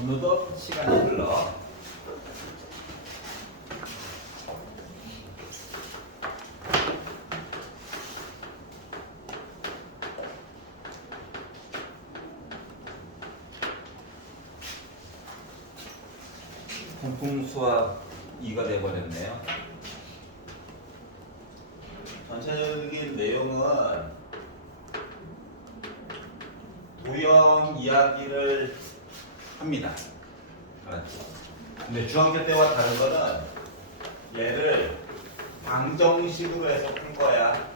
어느덧 시간이 흘러 공통 수학 2가 되어버렸네요. 전체적인 내용은 도형 이야기를 합니다. 알았지? 근데 중학교 때와 다른 거는 얘를 방정식으로 해서 풀 거야.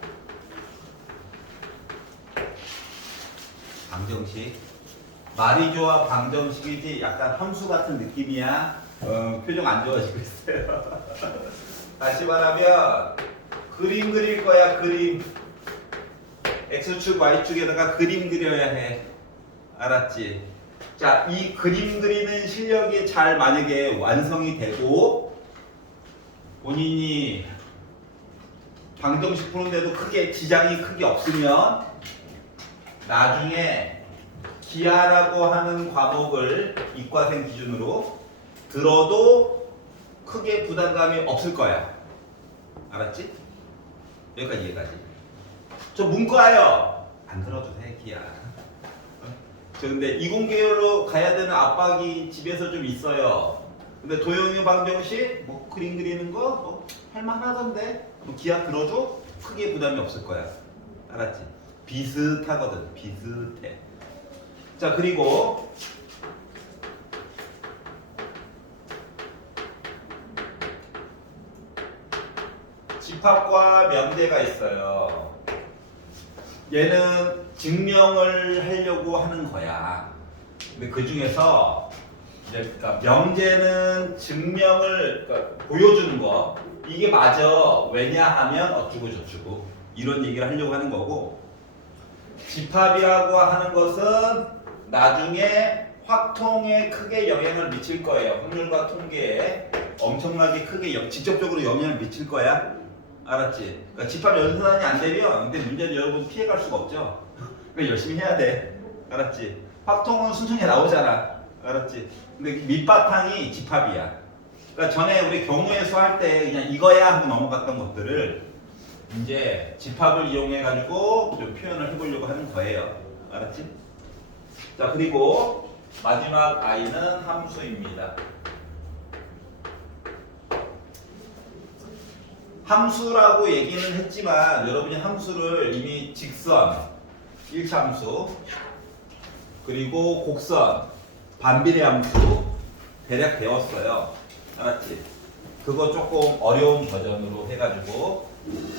방정식. 말이 좋아 방정식이지 약간 함수 같은 느낌이야. 표정 안 좋아지고 있어요. 다시 말하면 그림 그릴 거야. 그림. X축, Y축에다가 그림 그려야 해. 알았지? 자, 이 그림 그리는 실력이 잘 만약에 완성이 되고 본인이 방정식 푸는데도 지장이 크게 없으면 나중에 기하라고 하는 과목을 이과생 기준으로 들어도 크게 부담감이 없을 거야. 알았지? 여기까지. 저 문과예요. 안 들어도 돼, 기하. 저 근데 이공계열로 가야 되는 압박이 집에서 좀 있어요. 근데 도형의 방정식, 뭐 그림 그리는 거, 뭐 할만하던데, 뭐 기하 들어줘? 크게 부담이 없을 거야. 알았지? 비슷하거든. 비슷해. 자, 그리고 집합과 명제가 있어요. 얘는 증명을 하려고 하는 거야. 근데 그 중에서 이제 그러니까 명제는 증명을 보여주는 거. 이게 맞아. 왜냐하면 어쩌고 저쩌고 이런 얘기를 하려고 하는 거고. 집합이라고 하는 것은 나중에 확통에 크게 영향을 미칠 거예요. 확률과 통계에 엄청나게 크게 직접적으로 영향을 미칠 거야. 알았지? 그러니까 집합 연산이 안 되면 근데 문제는 여러분 피해갈 수가 없죠. 그러니까 열심히 해야 돼. 알았지? 확통은 순순히 나오잖아. 알았지? 근데 밑바탕이 집합이야. 그러니까 전에 우리 경우의 수 할 때 그냥 이거야 하고 넘어갔던 것들을 이제 집합을 이용해 가지고 좀 표현을 해보려고 하는 거예요. 알았지? 자, 그리고 마지막 I는 함수입니다. 함수라고 얘기는 했지만 여러분이 함수를 이미 직선, 1차 함수, 그리고 곡선, 반비례 함수 대략 배웠어요. 알았지? 그거 조금 어려운 버전으로 해가지고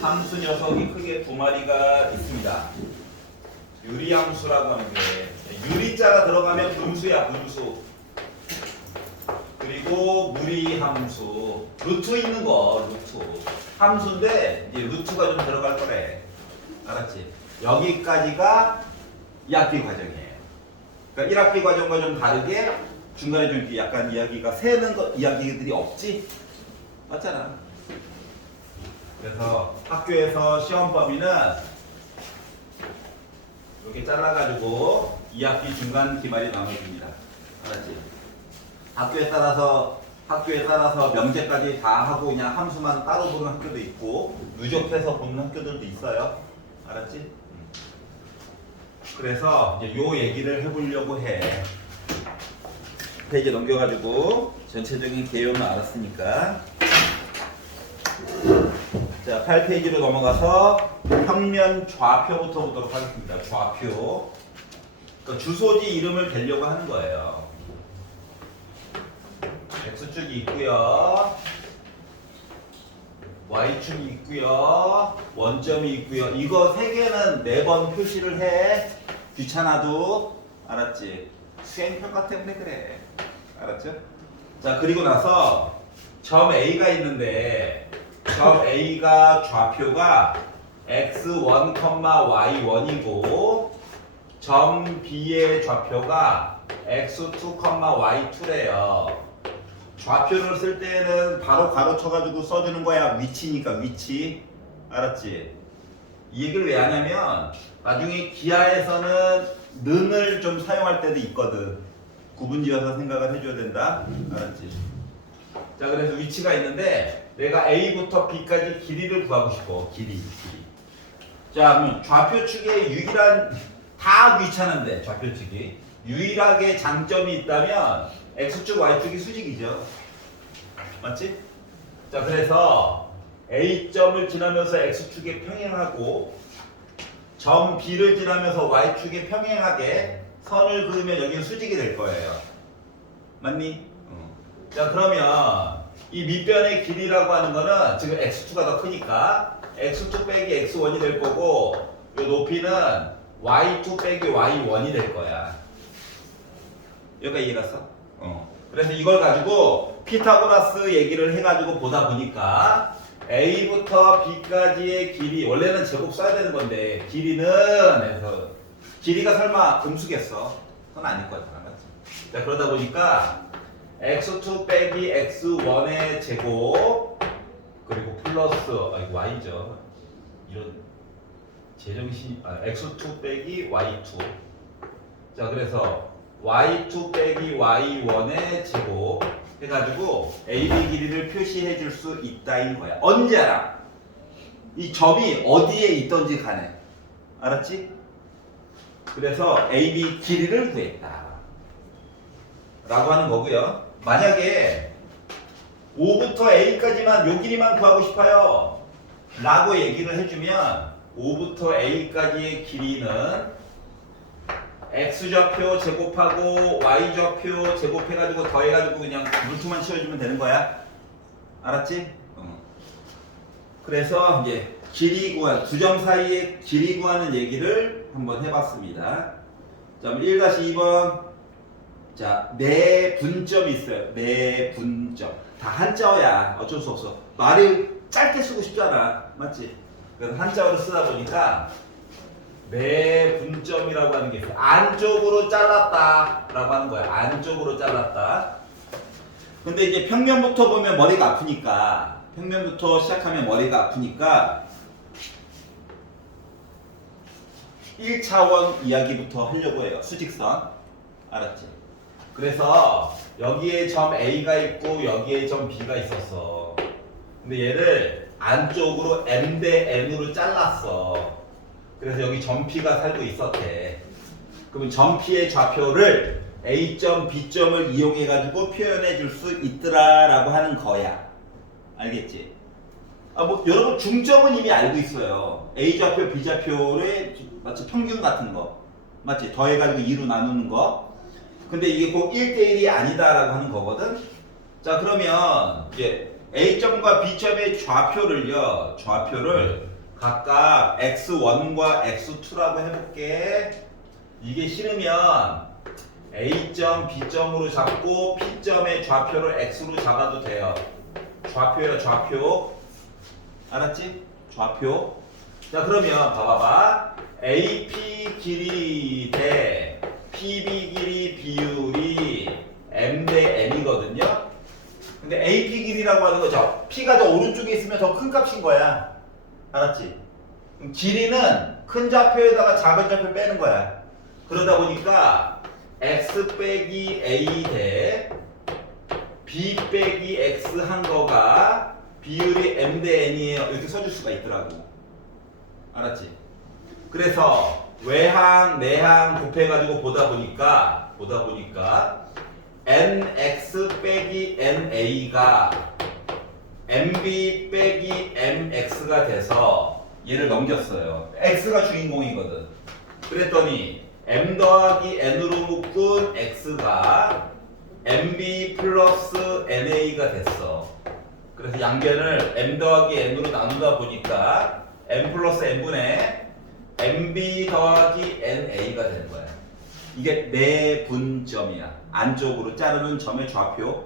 함수 녀석이 크게 두 마리가 있습니다. 유리함수라고 하는 게 유리자가 들어가면 분수야, 분수. 그리고 무리함수, 루트 있는 거, 루트. 함수인데 이제 루트가 좀 들어갈 거래. 알았지? 여기까지가 2학기 과정이에요. 그러니까 1학기 과정과 좀 다르게 중간에 좀 약간 이야기가 새는 이야기들이 없지? 맞잖아. 그래서 학교에서 시험 범위는 이렇게 잘라가지고 2학기 중간 기말이 나눠줍니다. 알았지? 학교에 따라서 명제까지 다 하고 그냥 함수만 따로 보는 학교도 있고 누적해서 보는 학교들도 있어요. 알았지? 그래서 이제 요 얘기를 해보려고 해. 페이지 넘겨가지고 전체적인 개요는 알았으니까. 자, 8페이지로 넘어가서 평면 좌표부터 보도록 하겠습니다. 좌표. 그러니까 주소지 이름을 대려고 하는 거예요. X축이 있고요. Y축이 있고요. 원점이 있고요. 이거 세 개는 4번 표시를 해. 귀찮아도. 알았지? 수행평가 때문에 그래. 알았죠? 자, 그리고 나서 점 A가 있는데 점 A가 좌표가 x1, y1이고 점 B의 좌표가 x2, y2래요. 좌표를 쓸 때는 바로 가로쳐가지고 써주는 거야. 위치니까 위치. 알았지? 이 얘기를 왜 하냐면 나중에 기하에서는 능을 좀 사용할 때도 있거든. 구분지어서 생각을 해줘야 된다. 알았지? 자, 그래서 위치가 있는데 내가 A부터 B까지 길이를 구하고 싶어. 길이. 자, 그럼 좌표축의 유일한 다 귀찮은데 좌표축이 유일하게 장점이 있다면 X축, Y축이 수직이죠. 맞지? 자, 그래서 A점을 지나면서 X축에 평행하고 점 B를 지나면서 Y축에 평행하게 선을 그으면 여기는 수직이 될 거예요. 맞니? 자, 그러면 이 밑변의 길이라고 하는 거는 지금 x2가 더 크니까 x2 빼기 x1이 될 거고 이 높이는 y2 빼기 y1이 될 거야. 여기가 이해갔어? 그래서 이걸 가지고 피타고라스 얘기를 해가지고 보다 보니까 A부터 B까지의 길이 원래는 제곱 써야 되는 건데 길이는 해서 길이가 설마 음수겠어? 그건 아닐 거잖아. 맞지? 자, 그러다 보니까 x2 빼기 x1의 제곱 그리고 플러스 이거 y죠. 이런 제정신 x2 빼기 y2. 자, 그래서 y2 빼기 y1의 제곱 해가지고 AB 길이를 표시해 줄 수 있다인 거야. 언제 알아? 이 점이 어디에 있던지 간에. 알았지? 그래서 AB 길이를 구했다 라고 하는 거고요. 만약에 5부터 A까지만 요 길이만 구하고 싶어요 라고 얘기를 해주면 5부터 A까지의 길이는 X좌표 제곱하고 Y좌표 제곱해가지고 더해가지고 그냥 물투만 씌워주면 되는 거야. 알았지? 그래서 이제 길이 구한 두 점 사이의 길이 구하는 얘기를 한번 해봤습니다. 자, 1-2번. 자, 네 분점이 있어요. 네 분점. 다 한자어야. 어쩔 수 없어. 말을 짧게 쓰고 싶잖아. 맞지? 그래서 한자어를 쓰다 보니까 네 분점이라고 하는 게 있어요. 안쪽으로 잘랐다 라고 하는 거야. 안쪽으로 잘랐다. 근데 이제 평면부터 보면 머리가 아프니까 평면부터 시작하면 머리가 아프니까 1차원 이야기부터 하려고 해요. 수직선. 알았지? 그래서 여기에 점 A가 있고 여기에 점 B가 있었어. 근데 얘를 안쪽으로 M 대 N으로 잘랐어. 그래서 여기 점 P가 살고 있었대. 그러면 점 P의 좌표를 A점, B점을 이용해가지고 표현해 줄 수 있더라라고 하는 거야. 알겠지? 여러분 중점은 이미 알고 있어요. A좌표, B좌표의 마치 평균 같은 거. 맞지? 더해가지고 2로 나누는 거. 근데 이게 꼭 1대1이 아니다라고 하는 거거든? 자, 그러면 이제 A점과 B점의 좌표를 각각 x1과 x2라고 해볼게. 이게 싫으면 A점, B점으로 잡고 P점의 좌표를 x로 잡아도 돼요. 좌표야, 좌표. 알았지? 좌표. 자, 그러면 봐봐봐. AP 길이 대 PB 길이 비율이 M 대 N이거든요. 근데 AP 길이라고 하는 거죠. P가 저 오른쪽에 있으면 더 큰 값인 거야. 알았지? 그럼 길이는 큰 좌표에다가 작은 좌표 빼는 거야. 그러다 보니까 x 빼기 a 대 b 빼기 x 한 거가 비율이 m 대 n이에요. 이렇게 써줄 수가 있더라고. 알았지? 그래서 외항, 내항 곱해가지고 보다 보니까 nx 빼기 na가 mb 빼기 mx가 돼서 얘를 넘겼어요. x가 주인공이거든. 그랬더니 m 더하기 n으로 묶은 x가 mb 플러스 na가 됐어. 그래서 양변을 m 더하기 n으로 나누다 보니까 m 플러스 n분의 mb 더하기 na가 되는 거야. 이게 내분점이야. 안쪽으로 자르는 점의 좌표.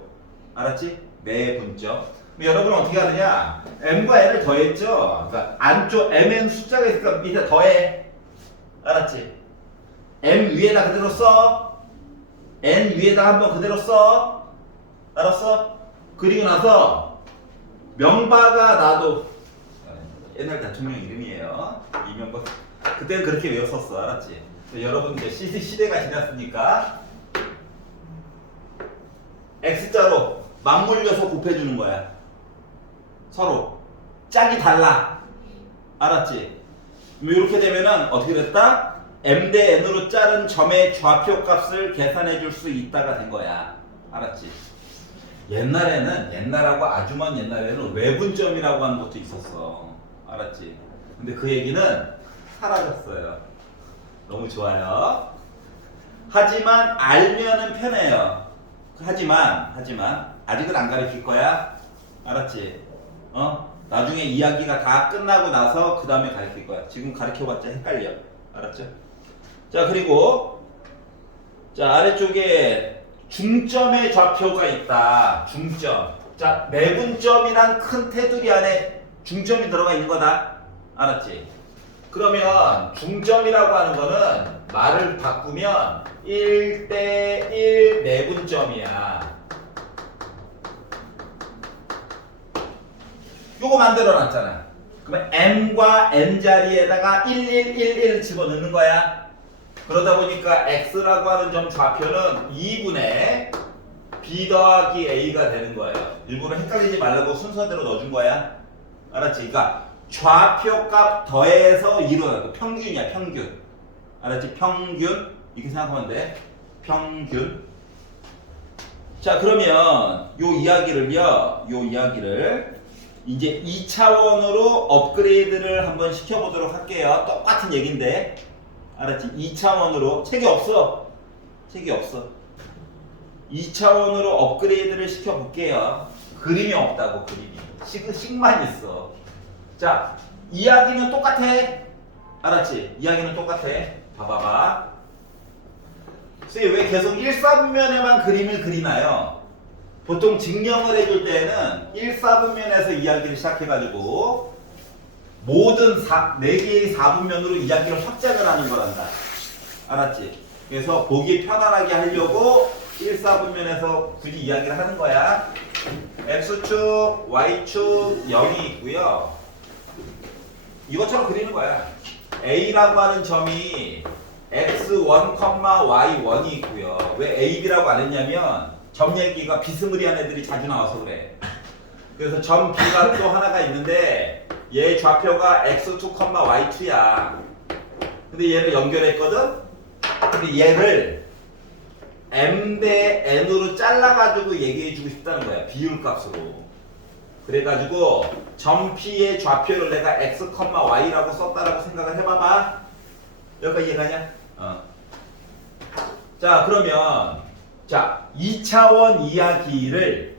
알았지? 내분점. 여러분은 어떻게 하느냐? m과 n을 더했죠? 그러니까 안쪽 mn 숫자가 있으니까 밑에 더해. 알았지? m 위에다 그대로 써. n 위에다 한번 그대로 써. 알았어? 그리고 나서 명바가 나도 옛날 대통령 이름이에요. 이명박. 그때는 그렇게 외웠었어. 알았지? 여러분 이제 시대가 지났으니까 X자로 맞물려서 곱해주는 거야. 서로 짝이 달라. 알았지? 이렇게 되면은 어떻게 됐다? M 대 N으로 자른 점의 좌표 값을 계산해 줄 수 있다가 된 거야. 알았지? 옛날하고 아주 먼 옛날에는 외분점이라고 하는 것도 있었어. 알았지? 근데 그 얘기는 사라졌어요. 너무 좋아요. 하지만 알면은 편해요. 하지만 아직은 안 가르칠 거야. 알았지? 나중에 이야기가 다 끝나고 나서 그 다음에 가르칠 거야. 지금 가르쳐봤자 헷갈려. 알았죠? 자, 그리고 자, 아래쪽에 중점의 좌표가 있다. 중점. 자, 내분점이란 큰 테두리 안에 중점이 들어가 있는 거다. 알았지? 그러면 중점이라고 하는 거는 말을 바꾸면 1대1 내분점이야. 요거 만들어 놨잖아. 그러면 M과 N 자리에다가 1111 집어넣는 거야. 그러다 보니까 X라고 하는 점 좌표는 2분의 B 더하기 A가 되는 거예요. 일부러 헷갈리지 말라고 순서대로 넣어준 거야. 알았지? 그러니까 좌표 값 더해서 이루어져. 평균이야, 평균. 알았지? 평균. 이렇게 생각하면 돼. 평균. 자, 그러면 요 이야기를 이제 2차원으로 업그레이드를 한번 시켜보도록 할게요. 똑같은 얘기인데. 알았지? 2차원으로. 책이 없어. 2차원으로 업그레이드를 시켜볼게요. 그림이 없다고, 그림이. 식만 있어. 자, 이야기는 똑같아. 알았지? 이야기는 똑같아. 봐봐봐. 선생님, 왜 계속 1사분면에만 그림을 그리나요? 보통 증명을 해줄 때는 1사분면에서 이야기를 시작해가지고 모든 4개의 4분면으로 이야기를 확장을 하는 거란다. 알았지? 그래서 보기 편안하게 하려고 1사분면에서 굳이 이야기를 하는 거야. X축, Y축 0이 있고요. 이것처럼 그리는 거야. A라고 하는 점이 X1, Y1이 있고요. 왜 A, B라고 안 했냐면 점 얘기가 비스무리한 애들이 자주 나와서 그래. 그래서 점 B가 또 하나가 있는데 얘 좌표가 X2, Y2야. 근데 얘를 연결했거든? 근데 얘를 M 대 N으로 잘라가지고 얘기해주고 싶다는 거야. 비율 값으로. 그래가지고 점 P의 좌표를 내가 X, Y라고 썼다라고 생각을 해봐봐. 여기까지 이해가냐? 자, 그러면 자, 2차원 이야기를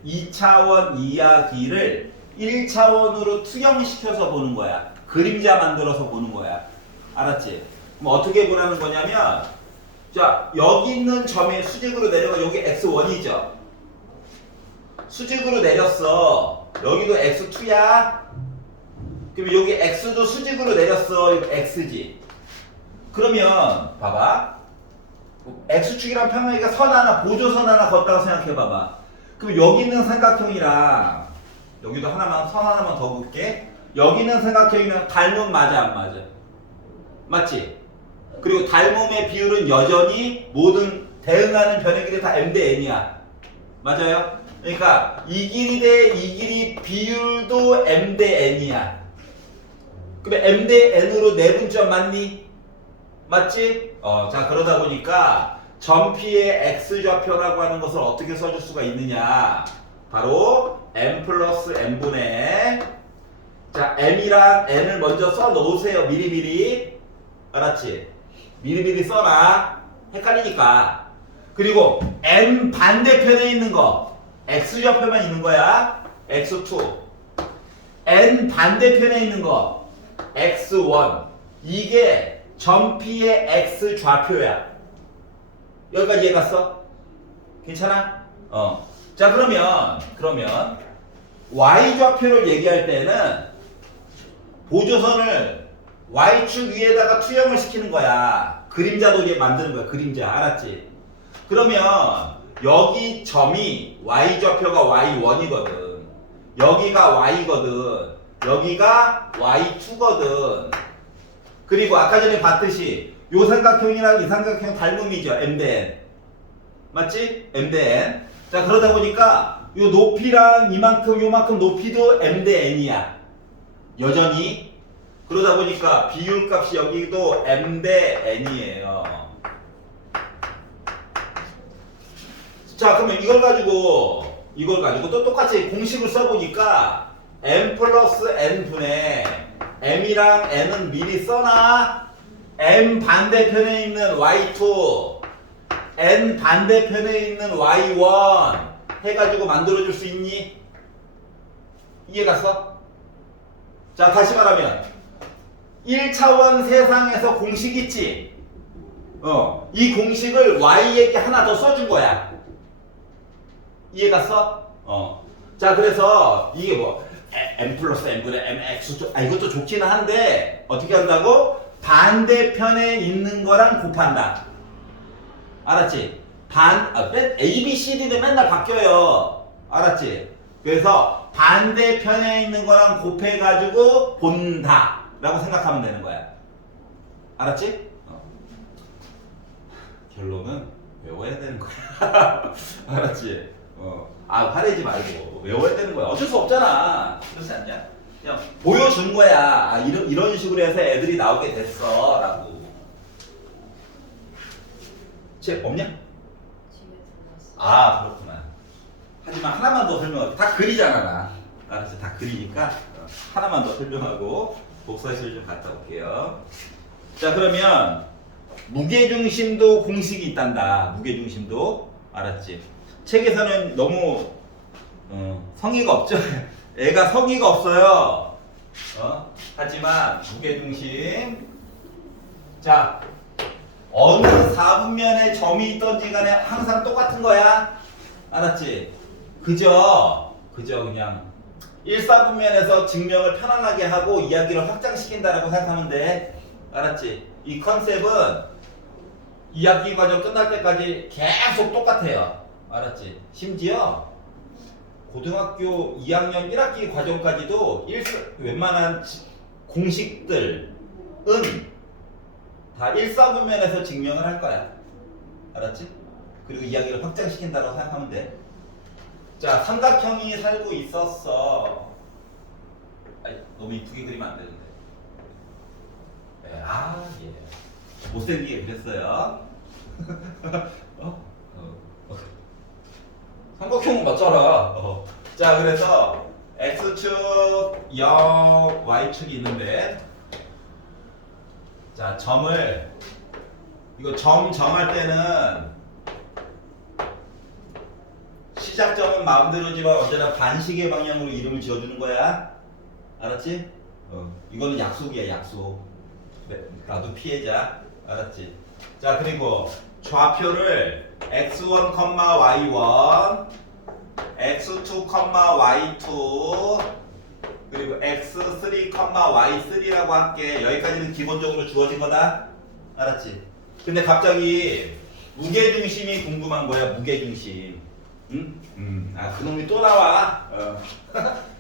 1차원으로 투영시켜서 보는 거야. 그림자 만들어서 보는 거야. 알았지? 그럼 어떻게 보라는 거냐면 자, 여기 있는 점이 수직으로 내려가. 여기 X1이죠. 수직으로 내렸어. 여기도 X2야. 그럼 여기 X도 수직으로 내렸어. 여기 X지. 그러면 봐봐. X축이랑 평행이가 선 하나, 보조선 하나 걷다고 생각해봐봐. 그럼 여기 있는 삼각형이랑 여기도 하나만, 선 하나만 더 긋게. 여기 있는 삼각형이랑 닮음 맞아, 안 맞아? 맞지? 그리고 닮음의 비율은 여전히 모든 대응하는 변의 길이 다 M 대 N이야. 맞아요? 그러니까 이 길이 대 이 길이 비율도 M 대 N이야. 그럼 M 대 N으로 내분점 맞니? 맞지? 자, 그러다 보니까 점 P의 X좌표라고 하는 것을 어떻게 써줄 수가 있느냐? 바로 M 플러스 N분의 자, M이랑 N을 먼저 써 놓으세요. 미리미리. 알았지? 미리미리 써놔. 헷갈리니까. 그리고 M 반대편에 있는 거 X좌표만 있는 거야. X2. N 반대편에 있는 거 X1. 이게 점 P의 X 좌표야. 여기까지 이해갔어? 괜찮아? 자, 그러면 Y 좌표를 얘기할 때는 보조선을 Y축 위에다가 투영을 시키는 거야. 그림자도 이제 만드는 거야. 그림자. 알았지? 그러면 여기 점이 Y 좌표가 Y1이거든. 여기가 Y거든. 여기가 Y2거든. 그리고 아까 전에 봤듯이 요 삼각형이랑 이 삼각형 닮음이죠. M 대 N. 맞지? M 대 N. 자, 그러다 보니까 요 높이랑 이만큼 요만큼 높이도 m 대 n이야. 여전히. 그러다 보니까 비율값이 여기도 m 대 n이에요. 자, 그러면 이걸 가지고 또 똑같이 공식을 써보니까 m 플러스 n분의 m이랑 n은 미리 써놔. m 반대편에 있는 y2 n 반대편에 있는 y1 해가지고 만들어줄 수 있니? 이해갔어? 자, 다시 말하면 1차원 세상에서 공식 있지? 이 공식을 y에게 하나 더 써준 거야. 이해갔어? 자, 그래서 이게 뭐 m 플러스 n분의 mx 이것도 좋기는 한데 어떻게 한다고? 반대편에 있는 거랑 곱한다. 알았지? A, B, C, D는 맨날 바뀌어요. 알았지? 그래서 반대편에 있는 거랑 곱해가지고 본다 라고 생각하면 되는 거야. 알았지? 결론은 외워야 되는 거야. 알았지? 화내지 말고 외워야 되는 거야. 어쩔 수 없잖아. 그렇지 않냐? 그냥 보여준 거야. 이런 식으로 해서 애들이 나오게 됐어 라고. 쟤 없냐? 집에 들어왔어. 아, 그렇구나. 하지만 하나만 더 설명할게. 다 그리잖아, 나. 알았지? 다 그리니까 하나만 더 설명하고 독서실 좀 갔다 올게요. 자, 그러면 무게중심도 공식이 있단다. 무게중심도. 알았지? 책에서는 너무 성의가 없죠? 애가 성의가 없어요. 하지만 무게중심. 자, 어느 4분면에 점이 있던지 간에 항상 똑같은 거야. 알았지? 그저 그냥 1, 4분면에서 증명을 편안하게 하고 이야기를 확장시킨다라고 생각하면 돼. 알았지? 이 컨셉은 2학기 과정 끝날 때까지 계속 똑같아요. 알았지? 심지어 고등학교 2학년 1학기 과정까지도 웬만한 공식들은 다 1, 4분면에서 증명을 할 거야. 알았지? 그리고 이야기를 확장시킨다고 생각하면 돼. 자, 삼각형이 살고 있었어. 너무 이쁘게 그리면 안 되는데. 예. 못생기게 그렸어요. 삼각형은 맞잖아. 자, 그래서 x축 0, y축이 있는데, 자, 이거 점 정할 때는 시작점은 마음대로 지만 언제나 반시계 방향으로 이름을 지어주는 거야. 알았지? 이거는 약속이야, 약속. 네, 나도 피해자. 알았지? 자, 그리고 좌표를 x1, y1, x2, y2, 그리고 x3, y3라고 할게. 여기까지는 기본적으로 주어진 거다. 알았지? 근데 갑자기 무게중심이 궁금한 거야. 무게중심. 응? 그놈이 또 나와.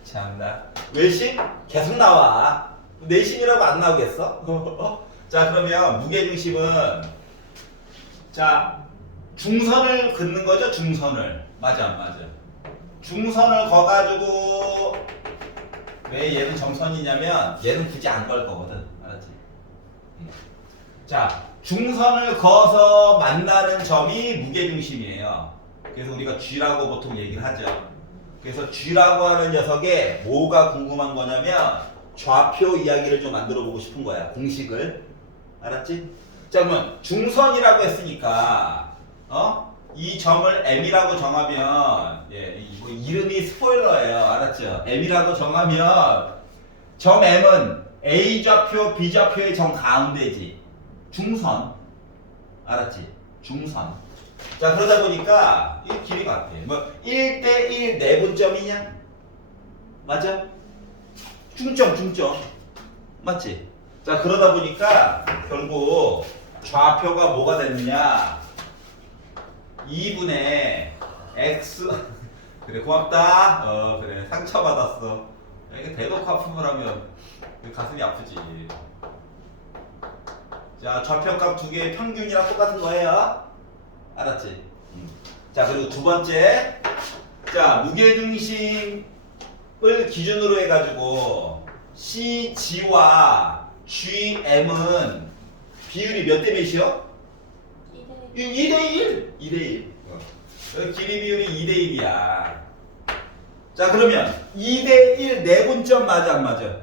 참나. 외심? 계속 나와. 내심이라고 안 나오겠어? 자, 그러면 무게중심은, 자, 중선을 긋는 거죠. 중선을. 맞아, 안 맞아? 중선을 거가지고, 왜 얘는 점선이냐면 얘는 굳이 안 걸 거거든. 알았지? 자, 중선을 그어서 만나는 점이 무게중심이에요. 그래서 우리가 G라고 보통 얘기를 하죠. 그래서 G라고 하는 녀석에 뭐가 궁금한 거냐면 좌표 이야기를 좀 만들어 보고 싶은 거야. 공식을. 알았지? 자, 그러면 중선이라고 했으니까 이 점을 M이라고 정하면, 이거 이름이 스포일러예요. 알았죠? M이라고 정하면 점 M은 A 좌표, B 좌표의 점 가운데지. 중선. 알았지? 중선. 자, 그러다 보니까 이 길이 같아. 뭐 1대1 내분점이냐? 맞아? 중점. 맞지? 자, 그러다 보니까 결국 좌표가 뭐가 됐느냐? 2분의 x. 그래, 고맙다. 그래, 상처받았어. 이게 대놓고 아픔을 하면 가슴이 아프지. 자, 좌표값 두 개의 평균이랑 똑같은 거예요. 알았지? 자, 그리고 두 번째. 자, 무게중심을 기준으로 해가지고 CG와 GM은 비율이 몇 대 몇이요? 2대1. 2대1. 여기 길이 비율이 2대1이야. 자, 그러면 2대1 내분점 맞아, 안 맞아?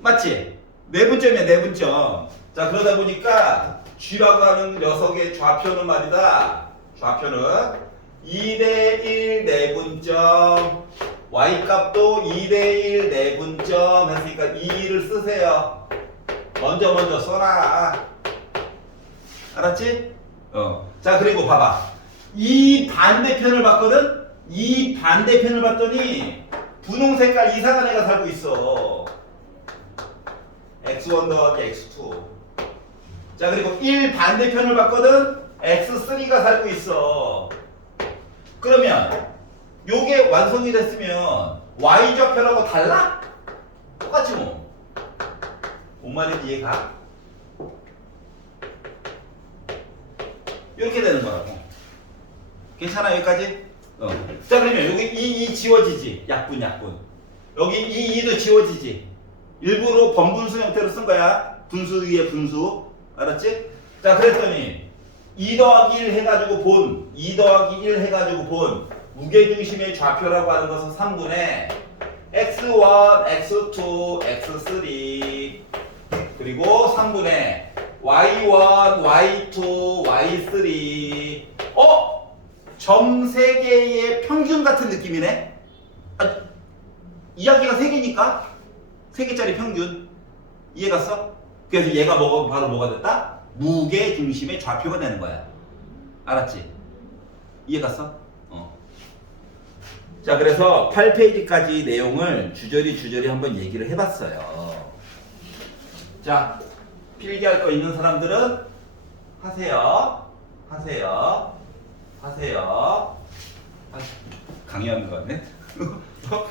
맞지? 내분점이야, 내분점. 자, 그러다 보니까 G라고 하는 녀석의 좌표는 말이다. 좌표는 2대1 내분점, Y값도 2대1 내분점 했으니까 2를 쓰세요. 먼저 써라. 알았지? 자, 그리고 봐봐. 이 반대편을 봤거든? 이 반대편을 봤더니 분홍 색깔 이상한 애가 살고 있어. x1 더하기 x2. 자, 그리고 1 반대편을 봤거든? x3가 살고 있어. 그러면 요게 완성이 됐으면 y좌표라고 달라? 똑같지 뭐. 뭔 말인지 이해가? 이렇게 되는 거라고. 괜찮아 여기까지? 자, 그러면 여기 이 지워지지. 약분. 여기 이도 지워지지. 일부러 번분수 형태로 쓴 거야. 분수 위에 분수. 알았지? 자, 그랬더니 2 더하기 1 해가지고 본 2 더하기 1 해가지고 본 무게중심의 좌표라고 하는 것은 3분의 x1, x2, x3 그리고 3분의 y1, y2, y3 점 3개의 평균 같은 느낌이네? 이야기가 3개니까 3개짜리 평균 이해갔어? 그래서 얘가 바로 뭐가 됐다? 무게중심의 좌표가 되는 거야. 알았지? 이해갔어? 자, 그래서 8페이지까지 내용을 주저리 한번 얘기를 해봤어요. 자, 필기할 거 있는 사람들은 하세요. 강의하는 거 같네.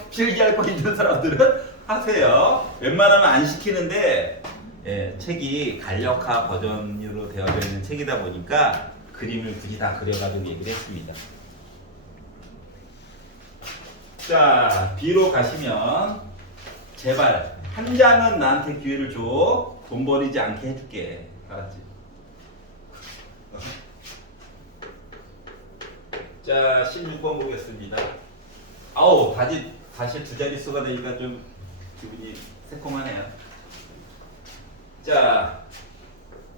필기할 거 있는 사람들은 하세요. 웬만하면 안 시키는데 책이 간략화 버전으로 되어져 있는 책이다 보니까 그림을 굳이 다 그려가지고 얘기를 했습니다. 자, B로 가시면 제발 한 장은 나한테 기회를 줘. 돈 버리지 않게 해줄게. 알았지? 자, 16번 보겠습니다. 아우, 다시 두 자릿수가 되니까 좀 기분이 새콤하네요. 자,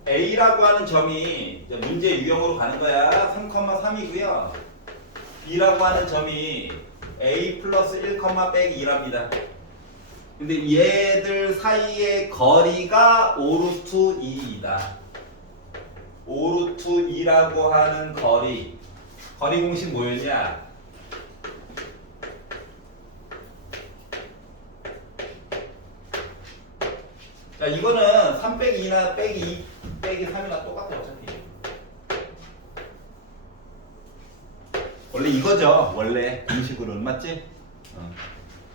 A라고 하는 점이 문제 유형으로 가는 거야. 3,3이고요. B라고 하는 점이 A 플러스 1, 빼기 2랍니다. 근데 얘들 사이의 거리가 5루트 2이다. 5루트 2라고 하는 거리 공식 뭐였냐? 자, 이거는 3 빼기 2나 빼기 2 빼기 3이나 똑같아 어차피. 원래 이거죠. 원래 공식으로는 맞지?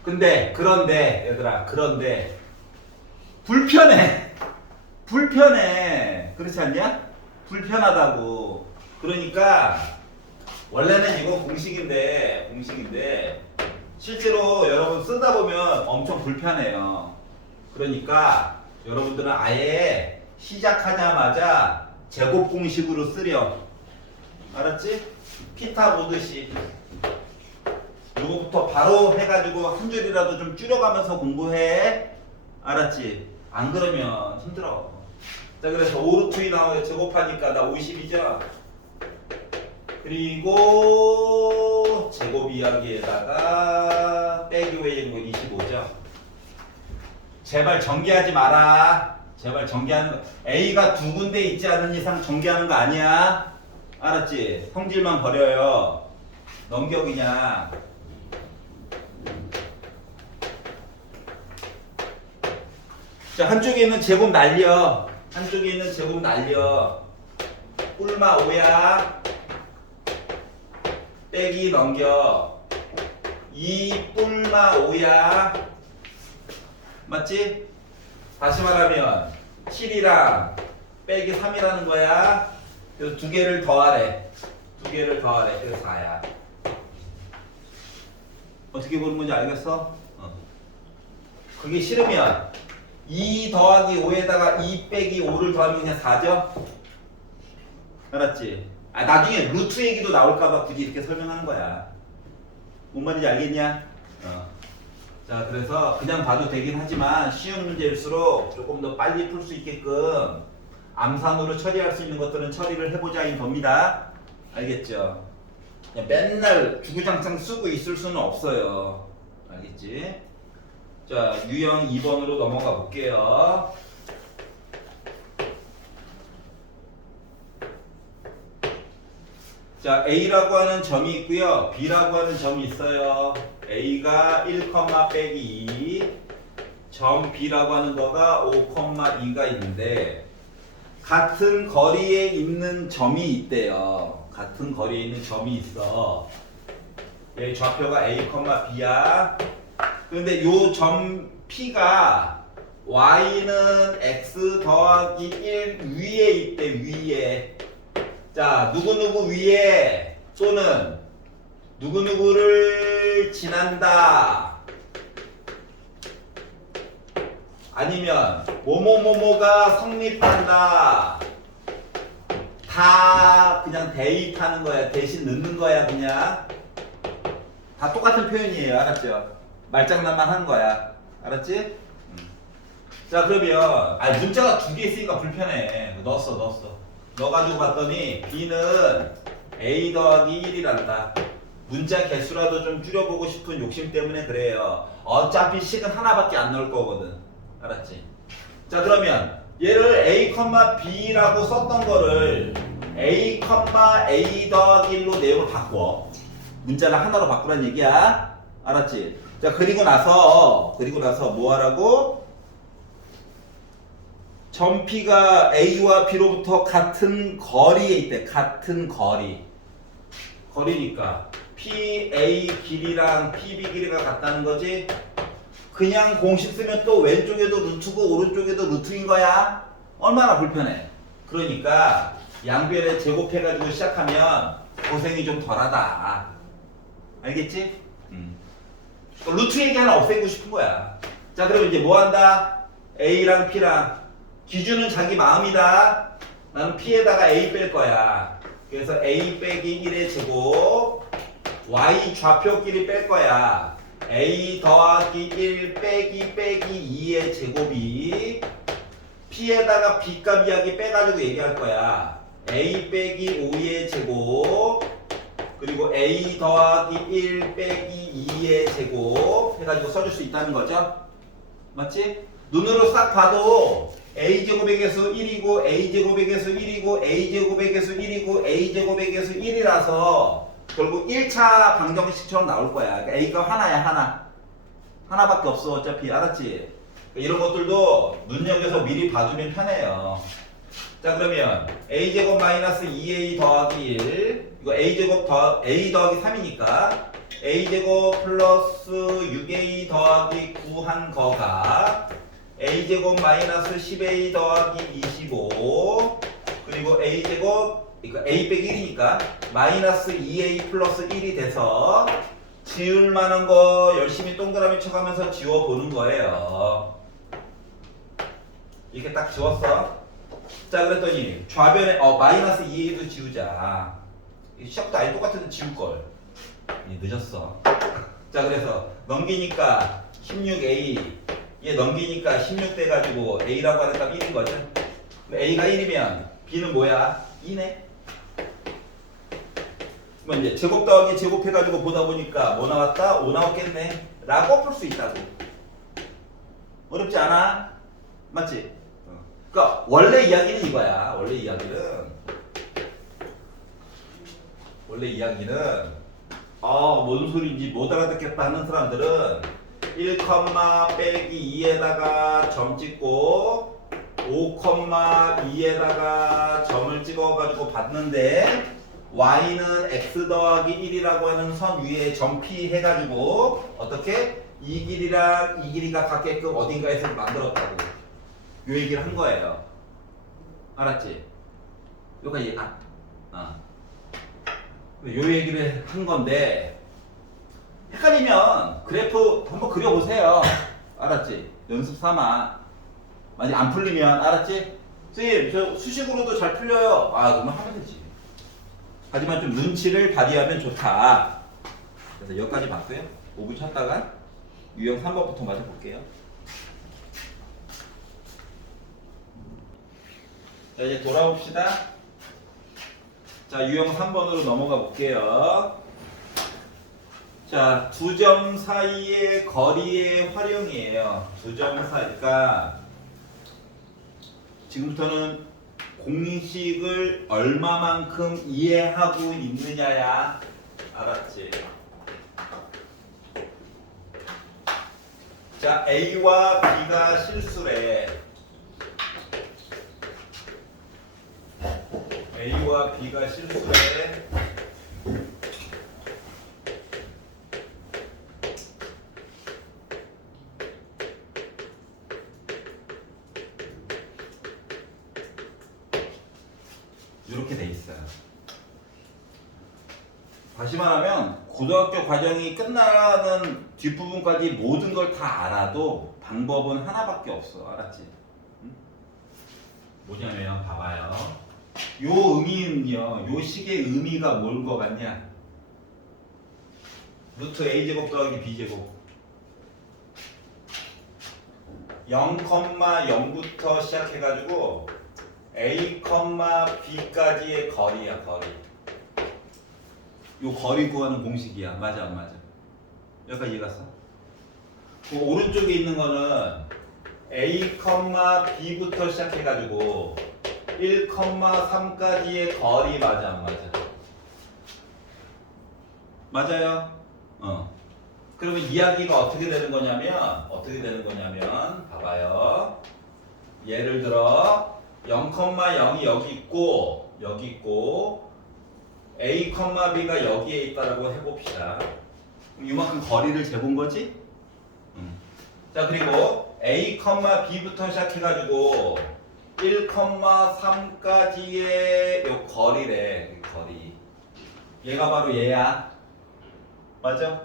그런데 얘들아, 불편해. 그렇지 않냐? 불편하다고. 그러니까 원래는 이거 공식인데 실제로 여러분 쓰다 보면 엄청 불편해요. 그러니까 여러분들은 아예 시작하자마자 제곱 공식으로 쓰려. 알았지? 피타 보듯이 요거부터 바로 해가지고 한 줄이라도 좀 줄여가면서 공부해. 알았지? 안 그러면 힘들어. 자, 그래서 5루트 2 나와요. 제곱하니까 나 50이죠? 그리고 제곱 이야기에다가 빼기 외에 있는 거 25죠? 제발 전개하지 마라. 제발 전개하는 거. A가 두 군데 있지 않은 이상 전개하는 거 아니야. 알았지? 성질만 버려요. 넘겨 그냥. 자, 한쪽에 있는 제곱 날려. 꿀마 5야. 빼기 넘겨. 2 꿀마 5야. 맞지? 다시 말하면 7이랑 빼기 3이라는 거야. 그래서 두 개를 더하래. 두 개를 더하래. 그래서 4야. 어떻게 보는 건지 알겠어? 그게 싫으면 2 더하기 5에다가 2 빼기 5를 더하면 그냥 4죠? 알았지? 아, 나중에 루트 얘기도 나올까봐 굳이 이렇게 설명하는 거야. 뭔 말인지 알겠냐? 자, 그래서 그냥 봐도 되긴 하지만 쉬운 문제일수록 조금 더 빨리 풀 수 있게끔 암산으로 처리할 수 있는 것들은 처리를 해보자인 겁니다. 알겠죠? 그냥 맨날 주구장창 쓰고 있을 수는 없어요. 알겠지? 자, 유형 2번으로 넘어가 볼게요. 자, A라고 하는 점이 있고요. B라고 하는 점이 있어요. A가 1, 빼기 2, 점 B라고 하는 거가 5,2가 있는데 같은 거리에 있는 점이 있대요. 같은 거리에 있는 점이 있어. 여기 좌표가 A, B야. 그런데 요 점 P가 Y는 X 더하기 1 위에 있대, 위에. 자, 누구누구 위에 또는 누구누구를 지난다. 아니면 뭐뭐뭐뭐가 성립한다. 다 그냥 대입하는 거야. 대신 넣는 거야, 그냥. 다 똑같은 표현이에요. 알았죠? 말장난만 하는 거야. 알았지? 자, 그러면 문자가 두 개 있으니까 불편해. 넣었어. 넣어가지고 봤더니 B는 A 더하기 1이란다. 문자 개수라도 좀 줄여보고 싶은 욕심 때문에 그래요. 어차피 식은 하나밖에 안 넣을 거거든. 알았지? 자, 그러면 얘를 A, B라고 썼던 거를 A, A 더하기 1로 내용을 바꿔. 문자를 하나로 바꾸란 얘기야. 알았지? 자, 그리고 나서 뭐 하라고? 점 P가 A와 B로부터 같은 거리에 있대. 같은 거리. 거리니까 PA 길이랑 PB 길이가 같다는 거지. 그냥 공식 쓰면 또 왼쪽에도 루트고 오른쪽에도 루트인 거야. 얼마나 불편해. 그러니까 양변에 제곱해가지고 시작하면 고생이 좀 덜하다. 알겠지? 루트 얘기 하나 없애고 싶은 거야. 자, 그럼 이제 뭐 한다? A랑 P랑 기준은 자기 마음이다. 나는 P에다가 A 뺄 거야. 그래서 A 빼기 1의 제곱 Y 좌표끼리 뺄 거야. A 더하기 1 빼기 2의 제곱이 P에다가 B값 이야기 빼가지고 얘기할 거야. A 빼기 5의 제곱 그리고 A 더하기 1 빼기 2의 제곱 해가지고 써줄 수 있다는 거죠. 맞지? 눈으로 싹 봐도 A제곱의 개수 1이고 A제곱의 개수 1이고 A제곱의 개수 1이고 A제곱의 개수 1이라서 결국 1차 방정식처럼 나올 거야. 그러니까 A가 하나야. 하나밖에 없어. 어차피. 알았지? 이런 것들도 눈여겨서 미리 봐두면 편해요. 자, 그러면 A제곱 마이너스 2A 더하기 1 이거 A제곱 A 더하기 3이니까 A제곱 플러스 6A 더하기 9 한 거가 A제곱 마이너스 10A 더하기 25 그리고 A제곱 그러니까 A 빼기 1이니까 마이너스 2A 플러스 1이 돼서 지울 만한 거 열심히 동그라미 쳐가면서 지워보는 거예요. 이렇게 딱 지웠어. 자, 그랬더니 좌변에 마이너스 2A도 지우자. 시작도 아예 똑같은데 지울걸. 늦었어. 자, 그래서 넘기니까 16A 얘 넘기니까 16 돼가지고 A라고 하는 값 1인 거죠. A가 1이면 B는 뭐야? 2네. 그럼 이제 제곱 더하기 제곱 해가지고 보다 보니까 뭐 나왔다? 5 나왔겠네. 라고 풀 수 있다고. 어렵지 않아? 맞지? 그러니까 원래 이야기는 이거야. 원래 이야기는 뭔 소리인지 못 알아듣겠다 하는 사람들은 1, 빼기 2에다가 점 찍고 5, 2에다가 점을 찍어가지고 봤는데 y는 x 더하기 1이라고 하는 선 위에 점 P 해가지고 어떻게? 이 길이랑 이 길이가 같게끔 어딘가에서 만들었다고 요 얘기를 한 거예요. 알았지? 여기까지 요 얘기를 한 건데 헷갈리면 그래프 한번 그려보세요. 알았지? 연습 삼아. 만약 안 풀리면 알았지? 선생님 저 수식으로도 잘 풀려요. 아 그러면 하면 되지. 하지만 좀 눈치를 발휘하면 좋다. 그래서 여기까지 봤고요. 5분 쉬었다가 유형 3번부터 맞아 볼게요. 자 이제 돌아옵시다. 자 유형 3번으로 넘어가 볼게요. 자, 두 점 사이의 거리의 활용이에요. 두 점 사이. 그러니까 지금부터는 공식을 얼마만큼 이해하고 있느냐야. 알았지? 자, A와 B가 실수래. A와 B가 실수래. 이렇게 돼 있어요. 다시 말하면 고등학교 과정이 끝나는 뒷부분까지 모든 걸 다 알아도 방법은 하나밖에 없어. 알았지? 응? 뭐냐면 봐봐요. 요 의미는요. 요 식의 의미가 뭘 것 같냐? 루트 a제곱 더하기 b제곱 0,0부터 시작해가지고 A, B까지의 거리야, 거리. 요 거리 구하는 공식이야. 맞아, 안 맞아? 여기까지 이해갔어? 그 오른쪽에 있는 거는 A, B부터 시작해가지고 1,3까지의 거리 맞아, 안 맞아? 맞아요? 그러면 이야기가 어떻게 되는 거냐면, 봐봐요. 예를 들어, 0,0이 여기 있고 A, B가 여기에 있다라고 해봅시다. 그럼 이만큼 거리를 재본 거지? 자 그리고 A, B부터 시작해가지고 1,3까지의 요 거리래. 거리. 얘가 바로 얘야. 맞아?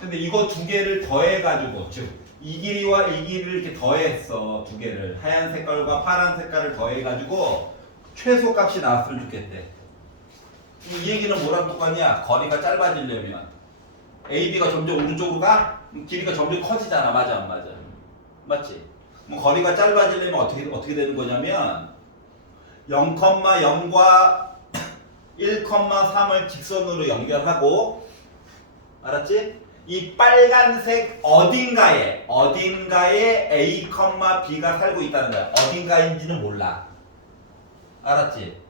근데 이거 두 개를 더해가지고 즉 이 길이와 이 길이를 이렇게 더했어. 두 개를 하얀 색깔과 파란 색깔을 더해가지고 최소 값이 나왔으면 좋겠대. 이 얘기는 뭐랑 똑같냐? 거리가 짧아지려면 AB가 점점 오른쪽으로 가? 길이가 점점 커지잖아. 맞아 안 맞아? 맞지? 뭐 거리가 짧아지려면 어떻게 되는 거냐면 0,0과 1,3을 직선으로 연결하고 알았지? 이 빨간색 어딘가에 A, B가 살고 있다는 거야. 어딘가인지는 몰라. 알았지?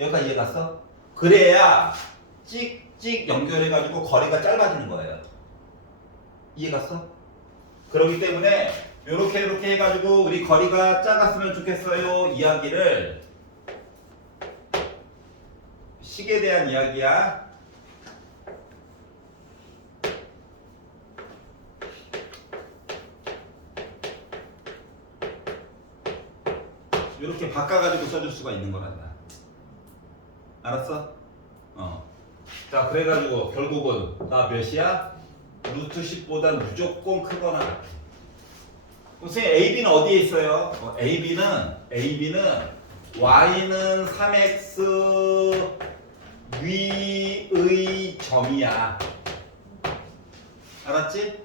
여기까지 이해 갔어? 그래야 찍찍 연결해가지고 거리가 짧아지는 거예요. 이해 갔어? 그렇기 때문에 이렇게 해가지고 우리 거리가 작았으면 좋겠어요. 이야기를 식에 대한 이야기야. 이렇게 바꿔가지고 써줄 수가 있는 거란다. 알았어? 자, 그래가지고 결국은 나 몇이야? 루트 10보다 무조건 크거나 같아. 선생님 AB는 어디에 있어요? AB는 Y는 3X 위의 점이야. 알았지?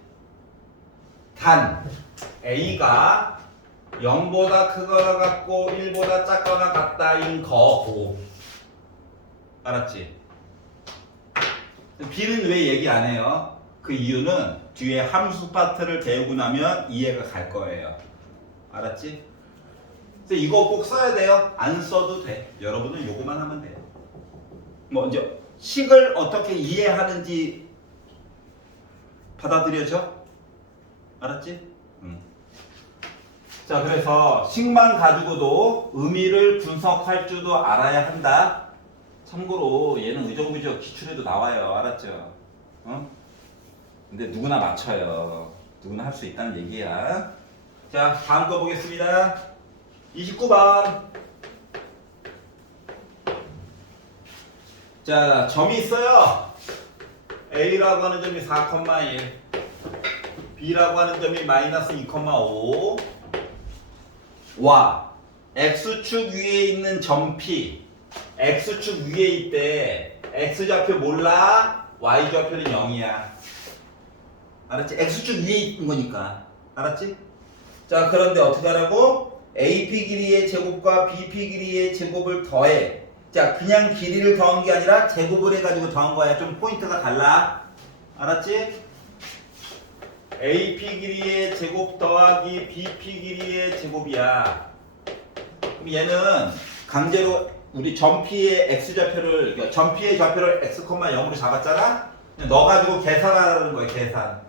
단 A가 0보다 크거나 같고 1보다 작거나 같다인 거고. 알았지? B는 왜 얘기 안 해요? 그 이유는 뒤에 함수 파트를 배우고 나면 이해가 갈 거예요. 알았지? 그래서 이거 꼭 써야 돼요. 안 써도 돼. 여러분은 요거만 하면 돼요. 뭐 이제 식을 어떻게 이해하는지 받아들여져? 알았지? 자, 그래서 식만 가지고도 의미를 분석할 줄도 알아야 한다. 참고로 얘는 의정부지역 기출에도 나와요. 알았죠? 근데 누구나 맞춰요. 누구나 할 수 있다는 얘기야. 자, 다음 거 보겠습니다. 29번. 자, 점이 있어요. A라고 하는 점이 4,1, B라고 하는 점이 마이너스 2,5. 와, X축 위에 있는 점 P, X축 위에 있대. X좌표 몰라, Y좌표는 0이야. 알았지? X축 위에 있는 거니까. 알았지? 자, 그런데 어떻게 하라고? AP 길이의 제곱과 BP 길이의 제곱을 더해. 자, 그냥 길이를 더한 게 아니라 제곱을 해가지고 더한 거야. 좀 포인트가 달라. 알았지? AP 길이의 제곱 더하기 BP 길이의 제곱이야. 그럼 얘는 강제로 우리 점 P의 X좌표를, 그러니까 점 P의 좌표를 X, 0으로 잡았잖아? 그냥 넣어가지고 계산하라는 거야, 계산.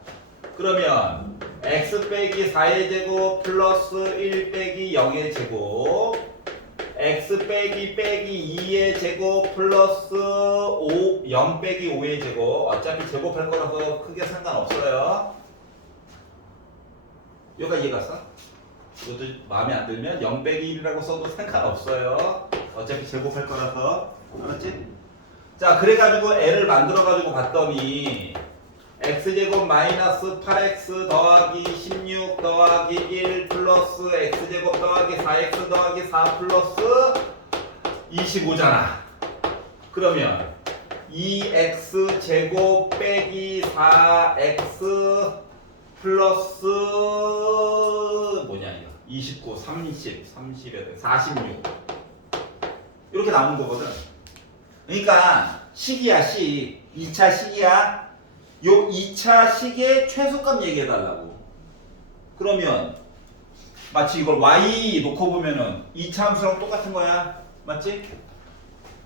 그러면 X 빼기 4의 제곱 플러스 1 빼기 0의 제곱, X 빼기 2의 제곱 플러스 0 빼기 5의 제곱. 어차피 제곱할 거라서 크게 상관없어요. 여기까지 이해갔어? 이것도 마음에 안 들면 0 빼기 1이라고 써도 상관없어요. 어차피 제곱할 거라서. 알았지? 자, 그래가지고 L을 만들어가지고 봤더니 x제곱 마이너스 8x 더하기 16 더하기 1 플러스 x제곱 더하기 4x 더하기 4 플러스 25잖아. 그러면 2x제곱 빼기 4x 플러스 뭐냐 이거 29, 30, 30에 46 이렇게 남은 거거든. 그러니까 식이야, 식. 2차 식이야. 요 2차 식의 최소값 얘기해달라고. 그러면 마치 이걸 y 놓고 보면은 2차 함수랑 똑같은 거야. 맞지?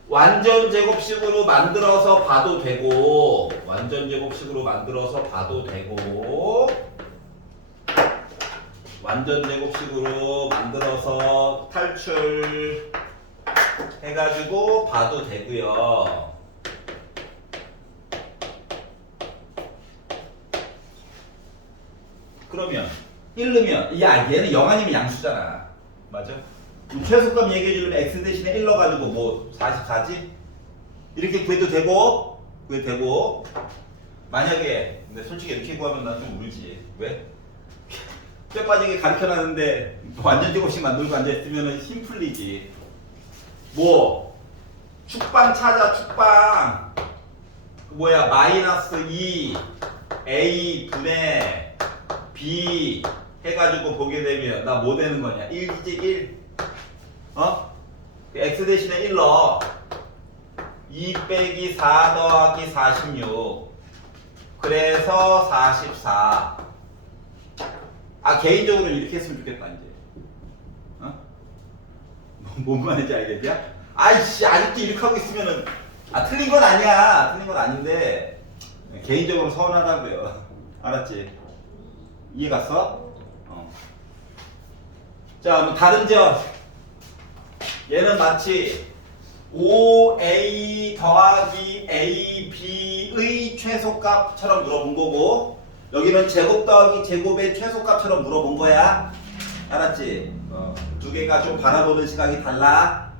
완전 제곱식으로 만들어서 봐도 되고, 완전 제곱식으로 만들어서 봐도 되고, 완전 제곱식으로 만들어서 탈출 해가지고 봐도 되고요. 그러면 1 넣으면 야 얘는 0 아니면 양수잖아. 맞아? 최소값 얘기해 주려면 x 대신에 1 넣어가지고 뭐 44지? 이렇게 구해도 되고 만약에 근데 솔직히 이렇게 구하면 난 좀 울지. 왜? 뼈 빠지게 가르쳐놨는데 완전 제곱식 만들고 앉아있으면 힘 풀리지. 뭐 축방 찾아. 축방 뭐야 마이너스 2 a 분의 b 해가지고 보게 되면 나 뭐 되는 거냐 1이지 1 어? x 대신에 1 넣어 2 빼기 4 더하기 46 그래서 44 아 개인적으로 이렇게 했으면 좋겠다 이제 어? 뭔 말인지 알겠냐? 아이씨 아직도 이렇게 하고 있으면은 아 틀린 건 아니야 틀린 건 아닌데 개인적으로 서운하다고요 알았지? 이해 갔어? 자, 뭐 다른 점 얘는 마치 5a 더하기 ab의 최소값처럼 물어본 거고 여기는 제곱 더하기 제곱의 최소값처럼 물어본 거야 알았지? 두 개가 좀 바라보는 시각이 달라